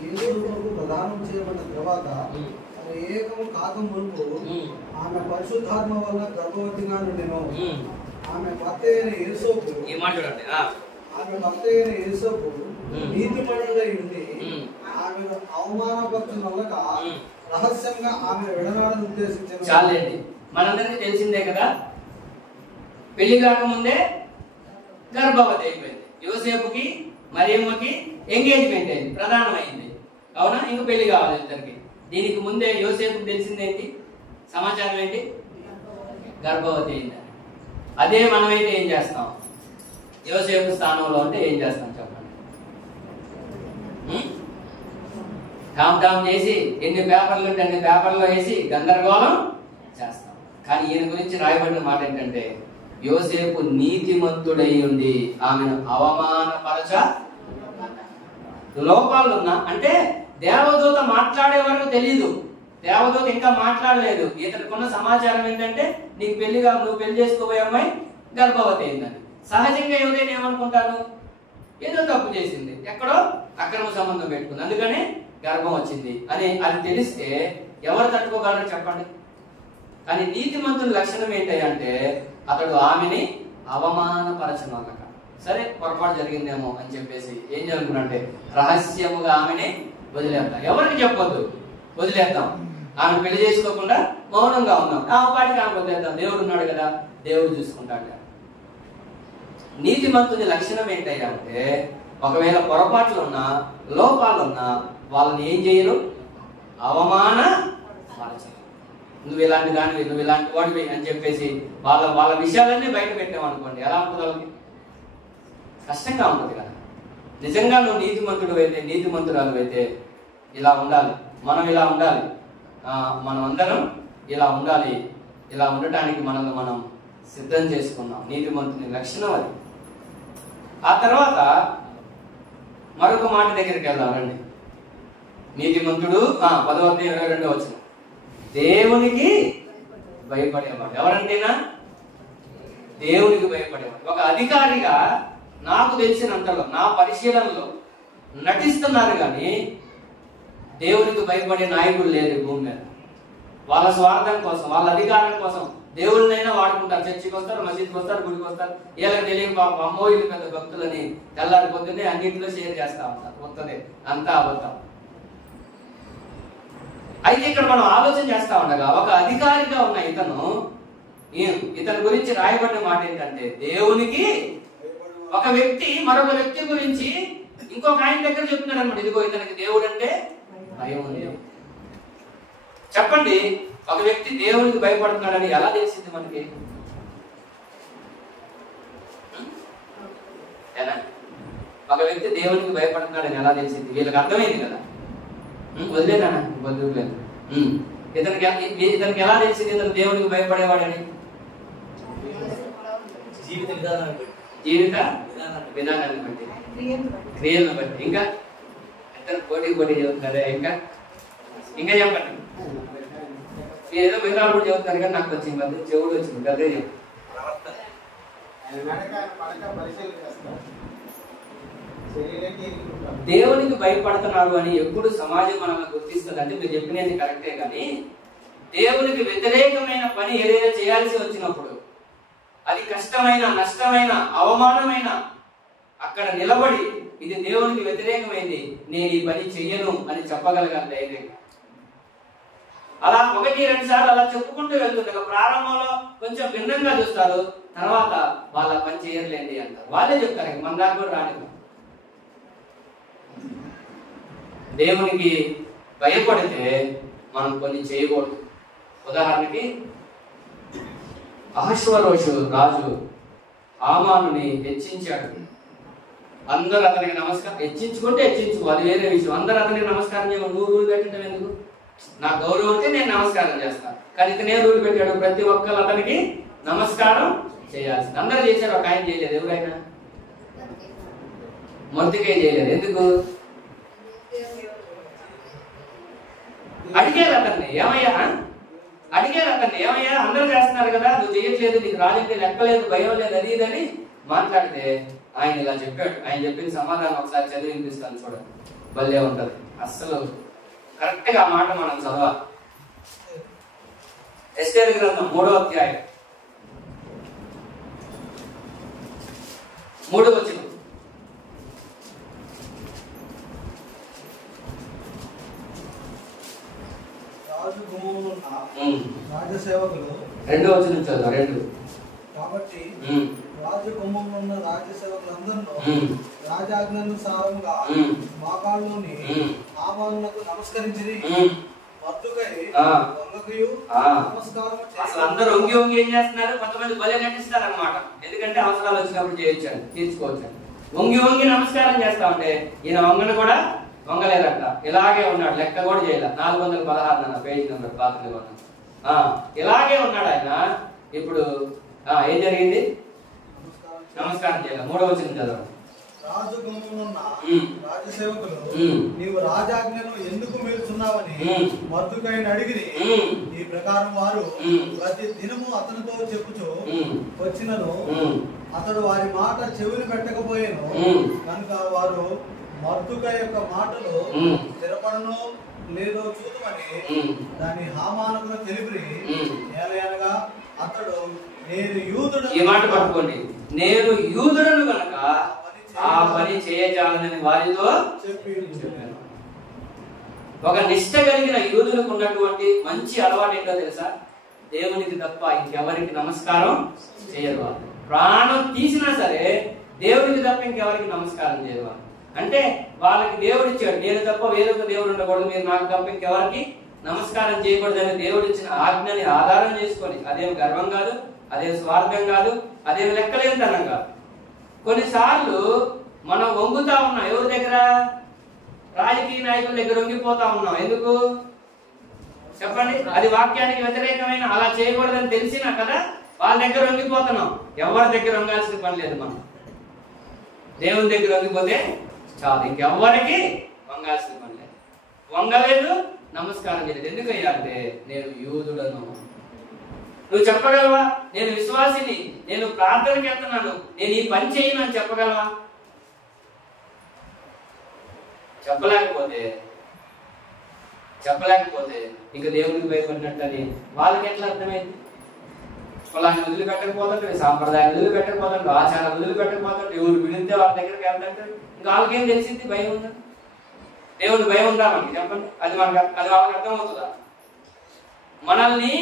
యేసుకు ప్రదానం చేయబడిన తర్వాత ఏకము కాక మునుపు ఆమె పరిశుద్ధాత్మ వల్ల గర్భవతిగా నుండెను. ఆమె భర్త అయిన యేసోపు నీతిమంతుడై ఉండి ఆమె అవమానపరచునొల్లక రహస్యంగా ఆమె విడనాడని ఉద్దేశించారు. చాలండి, మనందరికీ తెలిసిందే కదా, పెళ్లి కాకముందే గర్భవతి అయిపోయింది. యోసేపుకి మరియమ్మకి ఎంగేజ్మెంట్ అయింది, ప్రధానమైంది. అవునా? ఇంక పెళ్లి కావాలి ఇద్దరికి. దీనికి ముందే యోసేపుకి తెలిసిందేంటి? సమాచారం ఏంటి? గర్భవతి అయింది. అదే మనమైతే ఏం చేస్తాం? యోసేపు స్థానంలో ఉంటే ఏం చేస్తాం చెప్పండి? టామ్ చేసి ఎన్ని పేపర్లు ఉంటే అన్ని పేపర్లో వేసి గందరగోళం చేస్తాం. కానీ ఈయన గురించి రాయబడిన మాట ఏంటంటే యోసేపు నీతిమంతుడై ఉండి ఆమెను అవమానపరచ లోపాలున్నా, అంటే దేవదూత మాట్లాడే వరకు తెలీదు, దేవదూత ఇంకా మాట్లాడలేదు. ఇతనికున్న సమాచారం ఏంటంటే నీకు నువ్వు పెళ్లి చేసుకోబోయే అమ్మాయి గర్భవతి అయిందని. సహజంగా ఎవరైనా ఏమనుకుంటారు, ఏదో తప్పు చేసింది, ఎక్కడో అక్రమ సంబంధం పెట్టుకుంది, అందుకని గర్భం వచ్చింది అని అది తెలిస్తే ఎవరు తట్టుకోగలరో చెప్పండి. కానీ నీతిమంతుని లక్షణం ఏంటంటే అతడు ఆమెని అవమానపరచను అన్నమాట. సరే పొరపాటు జరిగిందేమో అని చెప్పేసి ఏం జరుగుతుందంటే రహస్యముగా ఆమెని వదిలేద్దాం, ఎవరికి చెప్పొద్దు, వదిలేద్దాం. ఆమె పెళ్లి చేసుకోకుండా మౌనంగా ఉన్నాం, ఆ పాటికి ఆమె వదిలేద్దాం, దేవుడు ఉన్నాడు కదా, దేవుడు చూసుకుంటాడు. నీతిమంతుని లక్షణం ఏంటంటే ఒకవేళ పొరపాట్లు ఉన్నా లోపాలున్నా వాళ్ళని ఏం చేయరు, అవమాన పరచరు. నువ్వు ఇలాంటి దానివి, నువ్వు ఇలాంటి వాడివి అని చెప్పేసి వాళ్ళ విషయాలన్నీ బయట పెట్టామనుకోండి, ఎలా ఉంటుంది వాళ్ళకి? కష్టంగా ఉంటుంది కదా. నిజంగా నువ్వు నీతిమంతుడు అయితే, నీతిమంతురాలు అయితే ఇలా ఉండాలి, మనం ఇలా ఉండాలి, మనం అందరం ఇలా ఉండాలి, ఇలా ఉండటానికి మనల్ని మనం సిద్ధం చేసుకున్నాం. నీతిమంతుని లక్షణం అది. ఆ తర్వాత మరొక మాట దగ్గరికి వెళ్దాం రండి. నీతిమంతుడు 10:22 వచ్చిన దేవునికి భయపడేవాడు. ఎవరంటేనా? దేవునికి భయపడేవాడు. ఒక అధికారిగా నాకు తెలిసినంతలో, నా పరిశీలనలో నటిస్తున్నారు కానీ దేవునికి భయపడే నాయకుడు లేరు ఈ భూమి మీద. వాళ్ళ స్వార్థం కోసం, వాళ్ళ అధికారం కోసం దేవుళ్ళనైనా వాడుకుంటారు. చర్చికి వస్తారు, మసీద్కి వస్తారు, గుడికి వస్తారు. వీళ్ళకి తెలియని పాపం అమ్మో వీళ్ళు పెద్ద భక్తులని తెల్లారి పొద్దున్నే అన్నింటిలో షేర్ చేస్తా ఉంటారు. వస్తుంది అంతా అబద్ధం. అయితే ఇక్కడ మనం ఆలోచన చేస్తా ఉండగా ఒక అధికారిగా ఉన్న ఇతను గురించి రాయబడిన మాట ఏంటంటే దేవునికి ఒక వ్యక్తి మరొక వ్యక్తి గురించి ఇంకొక ఆయన దగ్గర చెప్తున్నాడు అనమాట. ఇదిగో ఇతనికి దేవుడు అంటే భయం ఉంది. చెప్పండి, ఒక వ్యక్తి దేవునికి భయపడుతున్నాడని ఎలా తెలిసింది మనకి? ఎలా ఒక వ్యక్తి దేవునికి భయపడుతున్నాడని ఎలా తెలిసింది? వీళ్ళకి అర్థమైంది కదా. వదిలేదా? వదిలేదు. ఇతనికి ఎలా తెలిసింది ఇతను దేవునికి భయపడేవాడని? జీవిత విధానాన్ని బట్టి, క్రియలను బట్టి. ఇంకా ఇతను పోటీ చెబుతున్నారే. ఇంకా చెప్పండి. మీరు ఏదో విధానం కూడా చెబుతున్నారు కానీ నాకు వచ్చింది కదా, చెవుడు వచ్చింది అదే చెప్పు. దేవునికి భయపడుతున్నారు అని ఎప్పుడు సమాజం మనల్ని గుర్తిస్తుంది అంటే మీరు చెప్పినది కరెక్టే, కానీ దేవునికి వ్యతిరేకమైన పని ఏదైనా చేయాల్సి వచ్చినప్పుడు అది కష్టమైన, నష్టమైన, అవమానమైన అక్కడ నిలబడి ఇది దేవునికి వ్యతిరేకమైంది, నేను ఈ పని చెయ్యను అని చెప్పగలగాలి ధైర్యంగా. అలా 1-2 సార్లు అలా చెప్పుకుంటూ వెళ్తుండగా ప్రారంభంలో కొంచెం భిన్నంగా చూస్తారు, తర్వాత వాళ్ళ పని చేయలేండి అంటారు. వాళ్ళే చెప్తారు, మన దాకా కూడా రాని. దేవునికి భయపడితే మనం కొన్ని చేయకూడదు. ఉదాహరణకి అహశ్వరోషు రాజు హామానుని హెచ్చించాడు. అందరూ అతనికి నమస్కారం, హెచ్చించుకుంటే హెచ్చించుకో, అది వేరే విషయం. అందరూ అతనికి నమస్కారం చేయమని నువ్వు రూలు పెట్టడం ఎందుకు? నా గౌరవం ఉంటే నేను నమస్కారం చేస్తాను. కానీ ఇతనే రూలు పెట్టాడు, ప్రతి ఒక్కరు అతనికి నమస్కారం చేయాల్సింది. అందరూ చేశారు, ఒక ఆయన చేయలేదు. ఎవరైనా? మొర్దెకై చేయలేదు. ఎందుకు? అడిగారు అతన్ని, ఏమయ్యా అందరూ చేస్తున్నారు కదా, నువ్వు చేయట్లేదు, నీకు రాజంటే లెక్కలేదు, భయం లేదు, అది ఇదని మాట్లాడితే ఆయన ఇలా చెప్పాడు. ఆయన చెప్పిన సమాధానం ఒకసారి చదివి వినిపిస్తాను చూడండి, భలే ఉంటది. అస్సలు కరెక్ట్ గా ఆ మాట మనం చదవాలి. ఎస్తేరు గ్రంథం 3వ అధ్యాయం 3వ వచనం. రాజు గుమ్మమున రాజసేవకులు 2వ వచనం చదువు. 2 కాబట్టి రాజు గుమ్మమున రాజసేవకులందరూ రాజాజ్ఞానుసారముగా మోకాళ్ళలోని హామానునకు నమస్కరించిరి. అసలు అందరూ వంగి ఏం చేస్తున్నారు? కొంతమంది భలే నటిస్తారు అనమాట. ఎందుకంటే అవసరాలు వచ్చినప్పుడు చేయొచ్చాను, తీర్చుకోవచ్చాను. వంగి నమస్కారం చేస్తా ఉంటే ఈయన వంగను కూడా వంగలేదట, ఇలాగే ఉన్నాడు, లెక్క కూడా చేయలేదు. 416 పేజీ నెంబర్ పాత్రలు ఇలాగే ఉన్నాడు ఆయన. ఇప్పుడు ఏం జరిగింది? నమస్కారం చేయాలి. 3వ వచనం చదవండి. రాజగృహమునున్న రాజసేవకులు నీవు రాజాజ్ఞను ఎందుకు మీరుచున్నావని మర్దుకైన అడిగిరి. ఈ ప్రకారం వారు ప్రతి దినము అతనితో చెప్పుచు వచ్చినను అతడు వారి మాట చెవిని పెట్టకపోయాను. కనుక వారు మర్దుకై యొక్క మాటలు స్థిరపడను లేదో చూడమని దాని హామానుకును తెలిపి ఏలయనగా అతడు నేను యూదుడు. ఈ మాట పట్టుకోండి, నేను యూదుడను కనుక ఆ పని చేయజాలనని వారితో చెప్పాను. ఒక నిష్ట కలిగిన యూదులకు ఉన్నటువంటి మంచి అలవాటు ఏంటో తెలుసా? దేవునికి తప్ప ఇంకెవరికి నమస్కారం చేయరు. ప్రాణం తీసినా సరే దేవునికి తప్ప ఇంకెవరికి నమస్కారం చేయరు. అంటే వాళ్ళకి దేవుడు ఇచ్చాడు, నేను తప్ప వేరొక దేవుడు ఉండకూడదు, మీరు నాకు తప్ప ఇంకెవరికి నమస్కారం చేయకూడదని దేవుడు ఇచ్చిన ఆజ్ఞని ఆధారం చేసుకొని, అదేం గర్వం కాదు, అదేం స్వార్థం కాదు, అదేం లెక్కలేనితనం కాదు. కొన్నిసార్లు మనం వంగుతా ఉన్నాం ఎవరి దగ్గర? రాజకీయ నాయకుల దగ్గర వంగిపోతా ఉన్నాం. ఎందుకు చెప్పండి? అది వాక్యానికి వ్యతిరేకమైన, అలా చేయకూడదని తెలిసినా కదా వాళ్ళ దగ్గర వంగిపోతున్నాం. ఎవరి దగ్గర వంగాల్సిన పని లేదు. మనం దేవుని దగ్గర వంగిపోతే చాలు, ఇంకెవ్వరికి వంగాల్సిన పని లేదు. వంగలేదు, నమస్కారం చేయలేదు. ఎందుకయ్యా అంటే నేను యూదుడను. నువ్వు చెప్పగలవా? నేను విశ్వాసిని, నేను ప్రార్థనకి వెళ్తున్నాను, నేను ఈ పని చేయను అని చెప్పగలవా? చెప్పలేకపోతే ఇంక దేవుడికి భయపడినట్టని వాళ్ళకి ఎట్లా అర్థమైంది? కులాన్ని వదిలిపెట్టకపోతాడు, సాంప్రదాయాన్ని వదిలిపెట్టకపోతాడు, ఆచారాలు వదిలిపెట్టకపోతాడు, ఎవరు విడితే వాళ్ళ దగ్గరికి వెళ్తాడు. ఇంకా వాళ్ళకేం తెలిసింది? భయం ఉందా? దేవుడి భయం ఉందా మనకి? చెప్పండి. అది వాళ్ళకి అర్థమవుతుందా? మనల్ని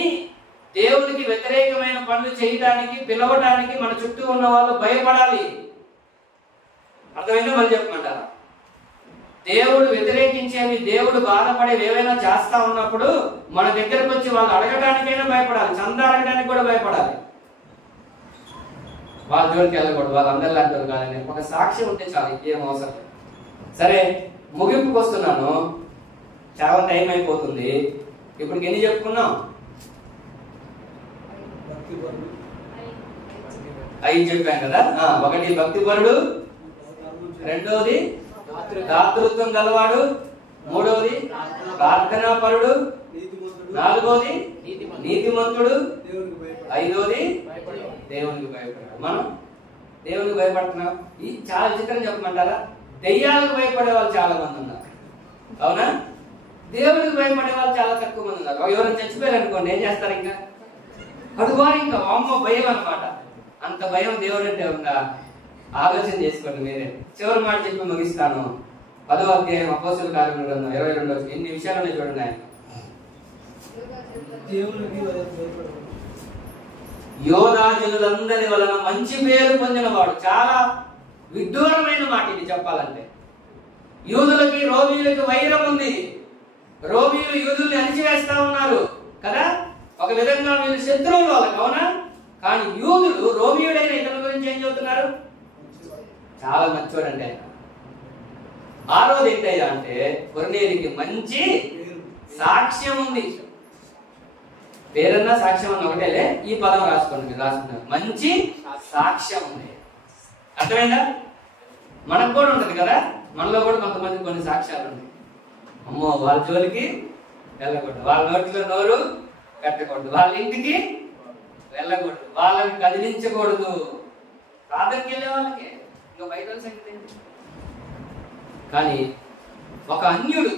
దేవుడికి వ్యతిరేకమైన పనులు చేయడానికి, పిలవడానికి మన చుట్టూ ఉన్న వాళ్ళు భయపడాలి. అర్థమైందో? మళ్ళీ చెప్పమంటారా? దేవుడు వ్యతిరేకించేవి, దేవుడు బాధపడేవి ఏవైనా చేస్తా ఉన్నప్పుడు మన దగ్గరకు వచ్చి వాళ్ళు అడగడానికైనా భయపడాలి, చందా అడగడానికి కూడా భయపడాలి. వాళ్ళ జోలికి వెళ్ళకూడదు, వాళ్ళందరిలో అంటారు కానీ ఒక సాక్ష్యం ఉంటే చాలు, ఇంకేం అవసరం. సరే, ముగింపుకి వస్తున్నాను, చాలా టైం అయిపోతుంది. ఇప్పుడు ఎన్ని చెప్పుకున్నాం? 5 చెప్పాం కదా. 1 భక్తిపరుడు, 2వది దాతృత్వం గలవాడు, 3వది ప్రార్థనాపరుడు, 4వది నీతిమంతుడు, 5వది దేవునికి భయపడాడు. మనం దేవునికి భయపడుతున్నాం. ఈ చాలా చిత్రం చెప్పమంటారా? దెయ్యాలకు భయపడే వాళ్ళు చాలా మంది ఉన్నారు, అవునా? దేవుడికి భయపడే వాళ్ళు చాలా తక్కువ మంది ఉన్నారు. ఎవరైనా చచ్చిపోయారు అనుకోండి, ఏం చేస్తారు? ఇంకా అడుగువా, ఇంకా అమ్మ భయం అన్నమాట. అంత భయం దేవుడు అంటే ఉందా? ఆలోచన చేసుకోండి మీరే. చివరి మాట చెప్పి ముగిస్తాను. 10వ అధ్యాయం అపోస్తలుల కార్యముల గ్రంథం 22 ఎన్ని విషయాలు చూడండి. ఆయన యోధాజనులందరి వలన మంచి పేరు పొందినవాడు. చాలా విడ్డూరమైన మాట ఇది చెప్పాలంటే. యూదులకి రోమీయులకి వైరం ఉంది. రోమీయులు యూదుల్ని అణిచివేస్తా ఉన్నారు కదా. ఒక విధంగా వీళ్ళు శత్రువులు వాళ్ళకి, అవునా? కానీ యూదులు రోమీయుడైన ఇతని గురించి ఏం చెబుతున్నారు? చాలా మంచోడండి ఆయన. 6వది ఏంటయ్యా అంటే కొర్నేలికి మంచి సాక్ష్యం ఉంది. పేరన్నా సాక్ష్యం అన్న ఒకటేలే, ఈ పదం రాసుకోండి, మీరు రాసుకున్నారు. మంచి సాక్ష్యం ఉంది. అర్థమైందా? మనకు కూడా ఉంటది కదా, మనలో కూడా కొంతమంది కొన్ని సాక్ష్యాలు ఉన్నాయి. అమ్మో, వాళ్ళ జోలికి వెళ్ళకూడదు, వాళ్ళ నోటిలో నోరు పెట్టకూడదు, వాళ్ళ ఇంటికి వెళ్ళకూడదు, వాళ్ళని కదిలించకూడదు. ప్రార్థనకి వెళ్ళే వాళ్ళకి ఇంకా బయట సంగతి ఏంటి? కానీ ఒక అన్యుడు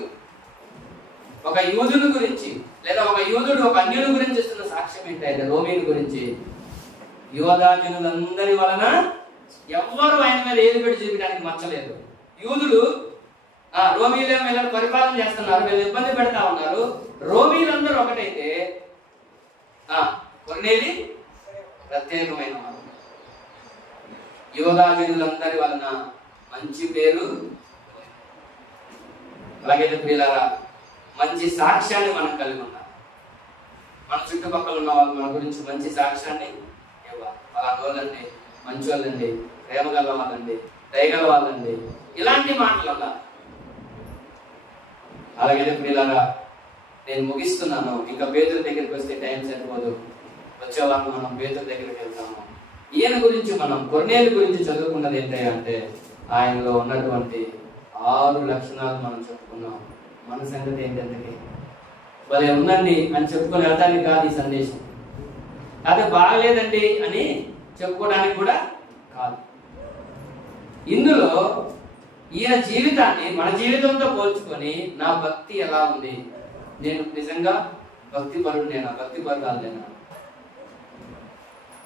ఒక యూదుని గురించి, లేదా ఒక యూదుడు ఒక అన్యుని గురించి ఇస్తున్న సాక్ష్యం ఏంటంటే రోమీయుని గురించి. యోధాజనులందరి వలన ఎవ్వరు ఆయన మీద ఏది పెట్టి చూపించడానికి మచ్చలేదు. యూదులు రోమీయులే వీళ్ళని పరిపాలన చేస్తున్నారు, వీళ్ళు ఇబ్బంది పెడతా ఉన్నారు. రోమీయులందరూ ఒకటైతే కొర్నేలి ప్రత్యేకమైన వారు. యోధాజనులందరి వలన మంచి పేరు. అలాగే ప్రియులారా, మంచి సాక్ష్యాన్ని మనం కలిగి ఉన్నాం. మన చుట్టుపక్కల ఉన్న వాళ్ళు మన గురించి మంచి సాక్ష్యాన్ని ఇవ్వాలి. అలాంటి వాళ్ళండి, మంచి వాళ్ళండి, ప్రేమ గల వాళ్ళండి, దయగల వాళ్ళండి, ఇలాంటి మాటలు అలా. అలాగే ప్రియులారా, నేను ముగిస్తున్నాను. ఇంకా పేతురు దగ్గరికి వస్తే టైం సరిపోదు. వచ్చే వాళ్ళు మనం పేతురు దగ్గరికి వెళ్తాము. ఈయన గురించి మనం కొర్నేలు గురించి చదువుకున్నది ఏంటంటే ఆయనలో ఉన్నటువంటి 6 లక్షణాలు మనం చెప్పుకున్నాం. మన సంగతి ఏంటంటే భలే ఉందండి అని చెప్పుకొని వెళ్ళడానికి కాదు ఈ సందేశం. అదే బాగలేదండి అని చెప్పుకోవడానికి కూడా కాదు. ఇందులో ఈయన జీవితాన్ని మన జీవితంతో పోల్చుకొని నా భక్తి ఎలా ఉంది, నేను నిజంగా భక్తి పరుడునేనా, భక్తి పరురాలేనా?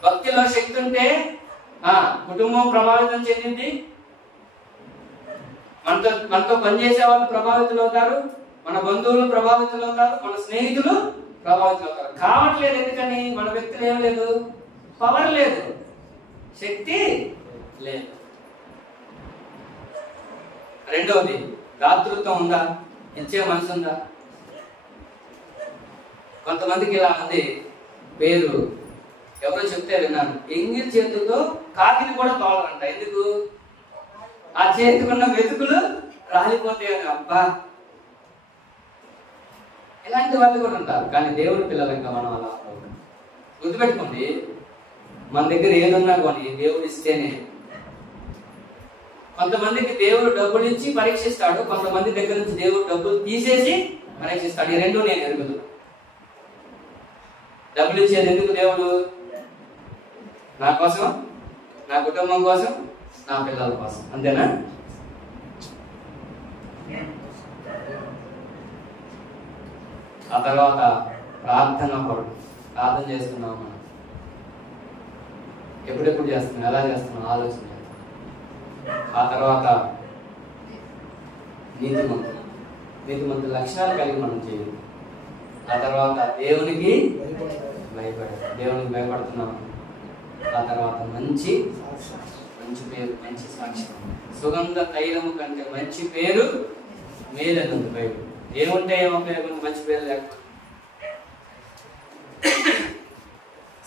భక్తిలో శక్తి ఉంటే కుటుంబం ప్రభావితం చెందింది, మనతో పనిచేసే వాళ్ళు ప్రభావితులు అవుతారు, మన బంధువులు ప్రభావితులు అవుతారు, మన స్నేహితులు ప్రభావితులు అవుతారు. కావట్లేదు ఎందుకని? మన వ్యక్తులు ఏం లేదు, పవర్ లేదు, శక్తి లేదు. రెండవది దాతృత్వం ఉందా, ఇచ్చే మనసు ఉందా? కొంతమందికి ఇలా ఉంది పేరు, ఎవరో చెప్తే విన్నాను, ఎంగిల్ చేతులతో కాకిని కూడా తోలరంట. ఎందుకు? ఆ చేతికున్న వెతుకులు రాలిపోతాయని. అబ్బా, ఇలాంటి వాళ్ళు కూడా ఉంటారు. కానీ దేవుడి పిల్లలంగా మనం అలా గుర్తుపెట్టుకోండి, మన దగ్గర ఏదున్నా కానీ దేవుడు ఇస్తేనే. కొంతమందికి దేవుడు డబ్బులు ఇచ్చి పరీక్షిస్తాడు, కొంతమంది దగ్గర నుంచి దేవుడు డబ్బులు తీసేసి పరీక్షిస్తాడు. ఈ రెండు నేను ఎరుగుదు. డబ్బులు ఇచ్చేది ఎందుకు? దేవుడు నా కోసం, నా కుటుంబం కోసం, నా పిల్లల కోసం, అంతేనా? ఆ తర్వాత ప్రార్థన పడు. ప్రార్థన చేస్తున్నాం మనం, ఎప్పుడెప్పుడు చేస్తున్నాం, ఎలా చేస్తున్నాం ఆలోచన చేస్తాం. ఆ తర్వాత నీతిమంతుల లక్షణాలు కలిగి మనం చేయాలి. ఆ తర్వాత దేవునికి భయపడుతున్నాం. ఆ తర్వాత మంచి పేరు, మంచి సాక్ష్యం. సుగంధ తైలము కంటే మంచి పేరు మేలని బైబిల్. ఏముంటే ఏమవుతాయి మంచి పేరు లేకపోతే.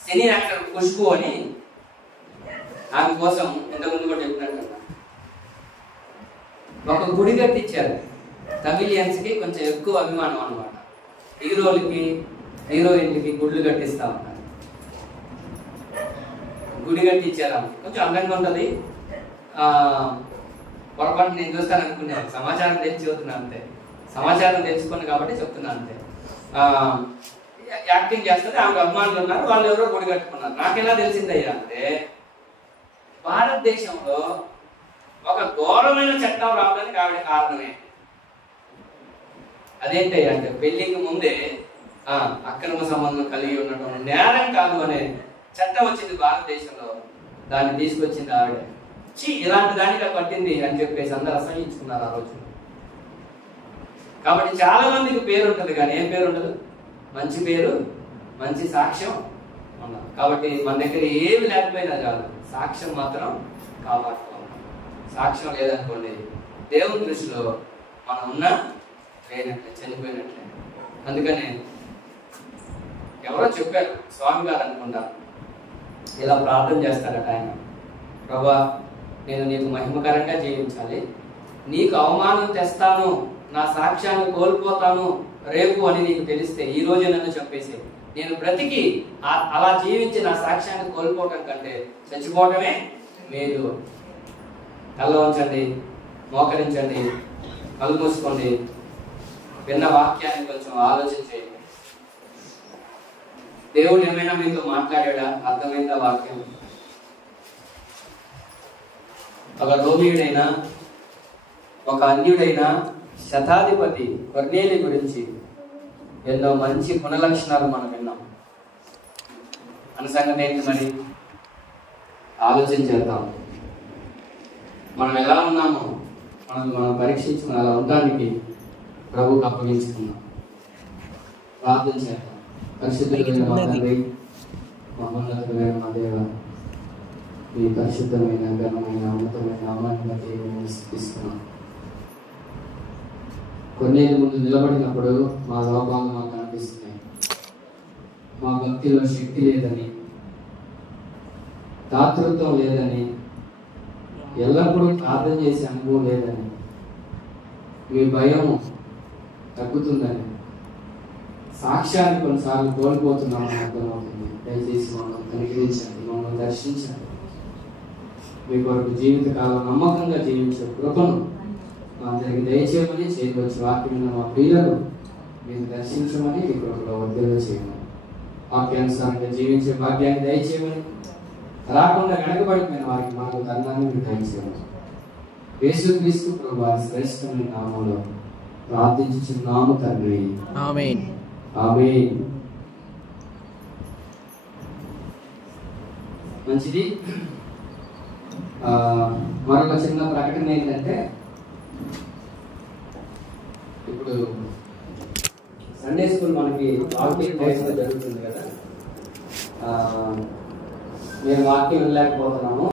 సినీ యాక్టర్ ఖుష్బు అని, ఆమె కోసం ఇంతకుముందు కూడా చెప్పినట్టు ఒక గుడి కట్టించారు. తమిళియన్స్ కి కొంచెం ఎక్కువ అభిమానం అన్నమాట. హీరోలకి హీరోయిన్లకి గుళ్ళు కట్టిస్తా ఉంటారు. గుడి కట్టించారు, కొంచెం అందంగా ఉంటుంది. పొరపాటు నేను చూస్తాను అనుకున్నాను, సమాచారం తెలిసి చెబుతున్నాను అంతే. సమాచారం తెలుసుకున్నాను కాబట్టి చెప్తున్నాను అంతే. యాక్టింగ్ చేస్తుంది, ఆమె అభిమానులు ఉన్నారు, వాళ్ళు ఎవరో గుడి కట్టుకున్నారు. నాకెలా తెలిసిందయ్యా అంటే, భారతదేశంలో ఒక ఘోరమైన చట్టం రావడానికి ఆవిడ కారణమే. అదేంటయ్యా అంటే, పెళ్లికి ముందే అక్రమ సంబంధం కలిగి ఉండటం నేరం కాదు అనే చట్టం వచ్చింది భారతదేశంలో. దాన్ని తీసుకొచ్చింది ఆవిడ. ఇలాంటి దానిగా పట్టింది అని చెప్పేసి అందరూ అసహించుకున్నారు ఆ రోజు. కాబట్టి చాలా మందికి పేరు ఉంటుంది, కానీ ఏం పేరు ఉండదు, మంచి పేరు, మంచి సాక్ష్యం ఉండదు. కాబట్టి మన దగ్గర ఏమి లేకపోయినా చాలు, సాక్ష్యం మాత్రం కాపాడుకోవాలి. సాక్ష్యం లేదనుకోండి, దేవుని దృష్టిలో మనం ఉన్నా లేనట్లే, చనిపోయినట్లే. అందుకని ఎవరో చెప్పారు, స్వామి గారు అనుకుంటా, ఇలా ప్రార్థన చేస్తారట ఆయన. ప్రభా, నేను నీకు మహిమకరంగా జీవించాలి, నీకు అవమానం తెస్తాను, నా సాక్ష్యాన్ని కోల్పోతాను రేపు అని నీకు తెలిస్తే ఈ రోజే నన్ను చంపేసి, నేను బ్రతికి అలా జీవించి నా సాక్ష్యాన్ని కోల్పోవటం కంటే చచ్చిపోవటమే మేలు. కళ్ళ ఉంచండి, మోకరించండి, కళ్ళు మూసుకోండి, విన్న వాక్యాన్ని కొంచెం ఆలోచన చేయండి. దేవుడు ఏమైనా మీతో మాట్లాడా? అర్థమైందా వాక్యం? ఒక రోమియుడైనా ఒక అన్యుడైనా శతాధిపతి కొర్నేలి గురించి ఎన్నో మంచి గుణలక్షణాలు మనం విన్నాం. మన సంగతి ఏంటి మరి? ఆలోచన చేద్దాం. మనం ఎలా ఉన్నామో మనం పరీక్షించుకుని అలా ఉండడానికి ప్రభువుకు అప్పగించుకున్నాం. ప్రార్థన చేద్దాం. పరిశుద్ధమైన మా తండ్రి, మహోన్నతమైన మా దేవ, మీ పరిశుద్ధమైన ఘనమైన ఉన్నతమైన నామాన్ని బట్టి మేము స్తుతిస్తున్నాం. కొన్నేళ్ళ ముందు నిలబడినప్పుడు మా లోపాలు మాకు కనిపిస్తున్నాయి. మా భక్తిలో శక్తి లేదని, దాతృత్వం లేదని, ఎల్లప్పుడూ ప్రార్థన చేసే అనుభవం లేదని, మీ భయం తగ్గుతుందని, సాక్ష్యాన్ని కొన్నిసార్లు కోల్పోతున్నామని అర్థమవుతుంది. దయచేసి మమ్మల్ని కనికరించండి, మమ్మల్ని దర్శించండి. మీ కొరకు జీవితకాలం నమ్మకంగా జీవించే కృపను మా అందరికి దయచేయమని చేయవచ్చు. వాక్యం మా ప్రియులను మీరు దర్శించమని మీ కొరకు వర్ధలు చేయమని, వాక్యానుసారంగా జీవించే భాగ్యాన్ని దయచేయమని, రాకుండా వెనకబడిపోయిన వారికి మాకు దండాన్ని మీరు దయచేయమని యేసుక్రీస్తు ప్రభు వారి శ్రేష్టమైన నామంలో ప్రార్థించుచున్నాము తండ్రి. ఆమేన్. ఆమేన్. మంచిది. మరొక చిన్న ప్రకటన ఏంటంటే, ఇప్పుడు సండే స్కూల్ మనకి వాక్యం జరుగుతుంది కదా, మేము వాక్యం వెళ్ళలేకపోతున్నాము.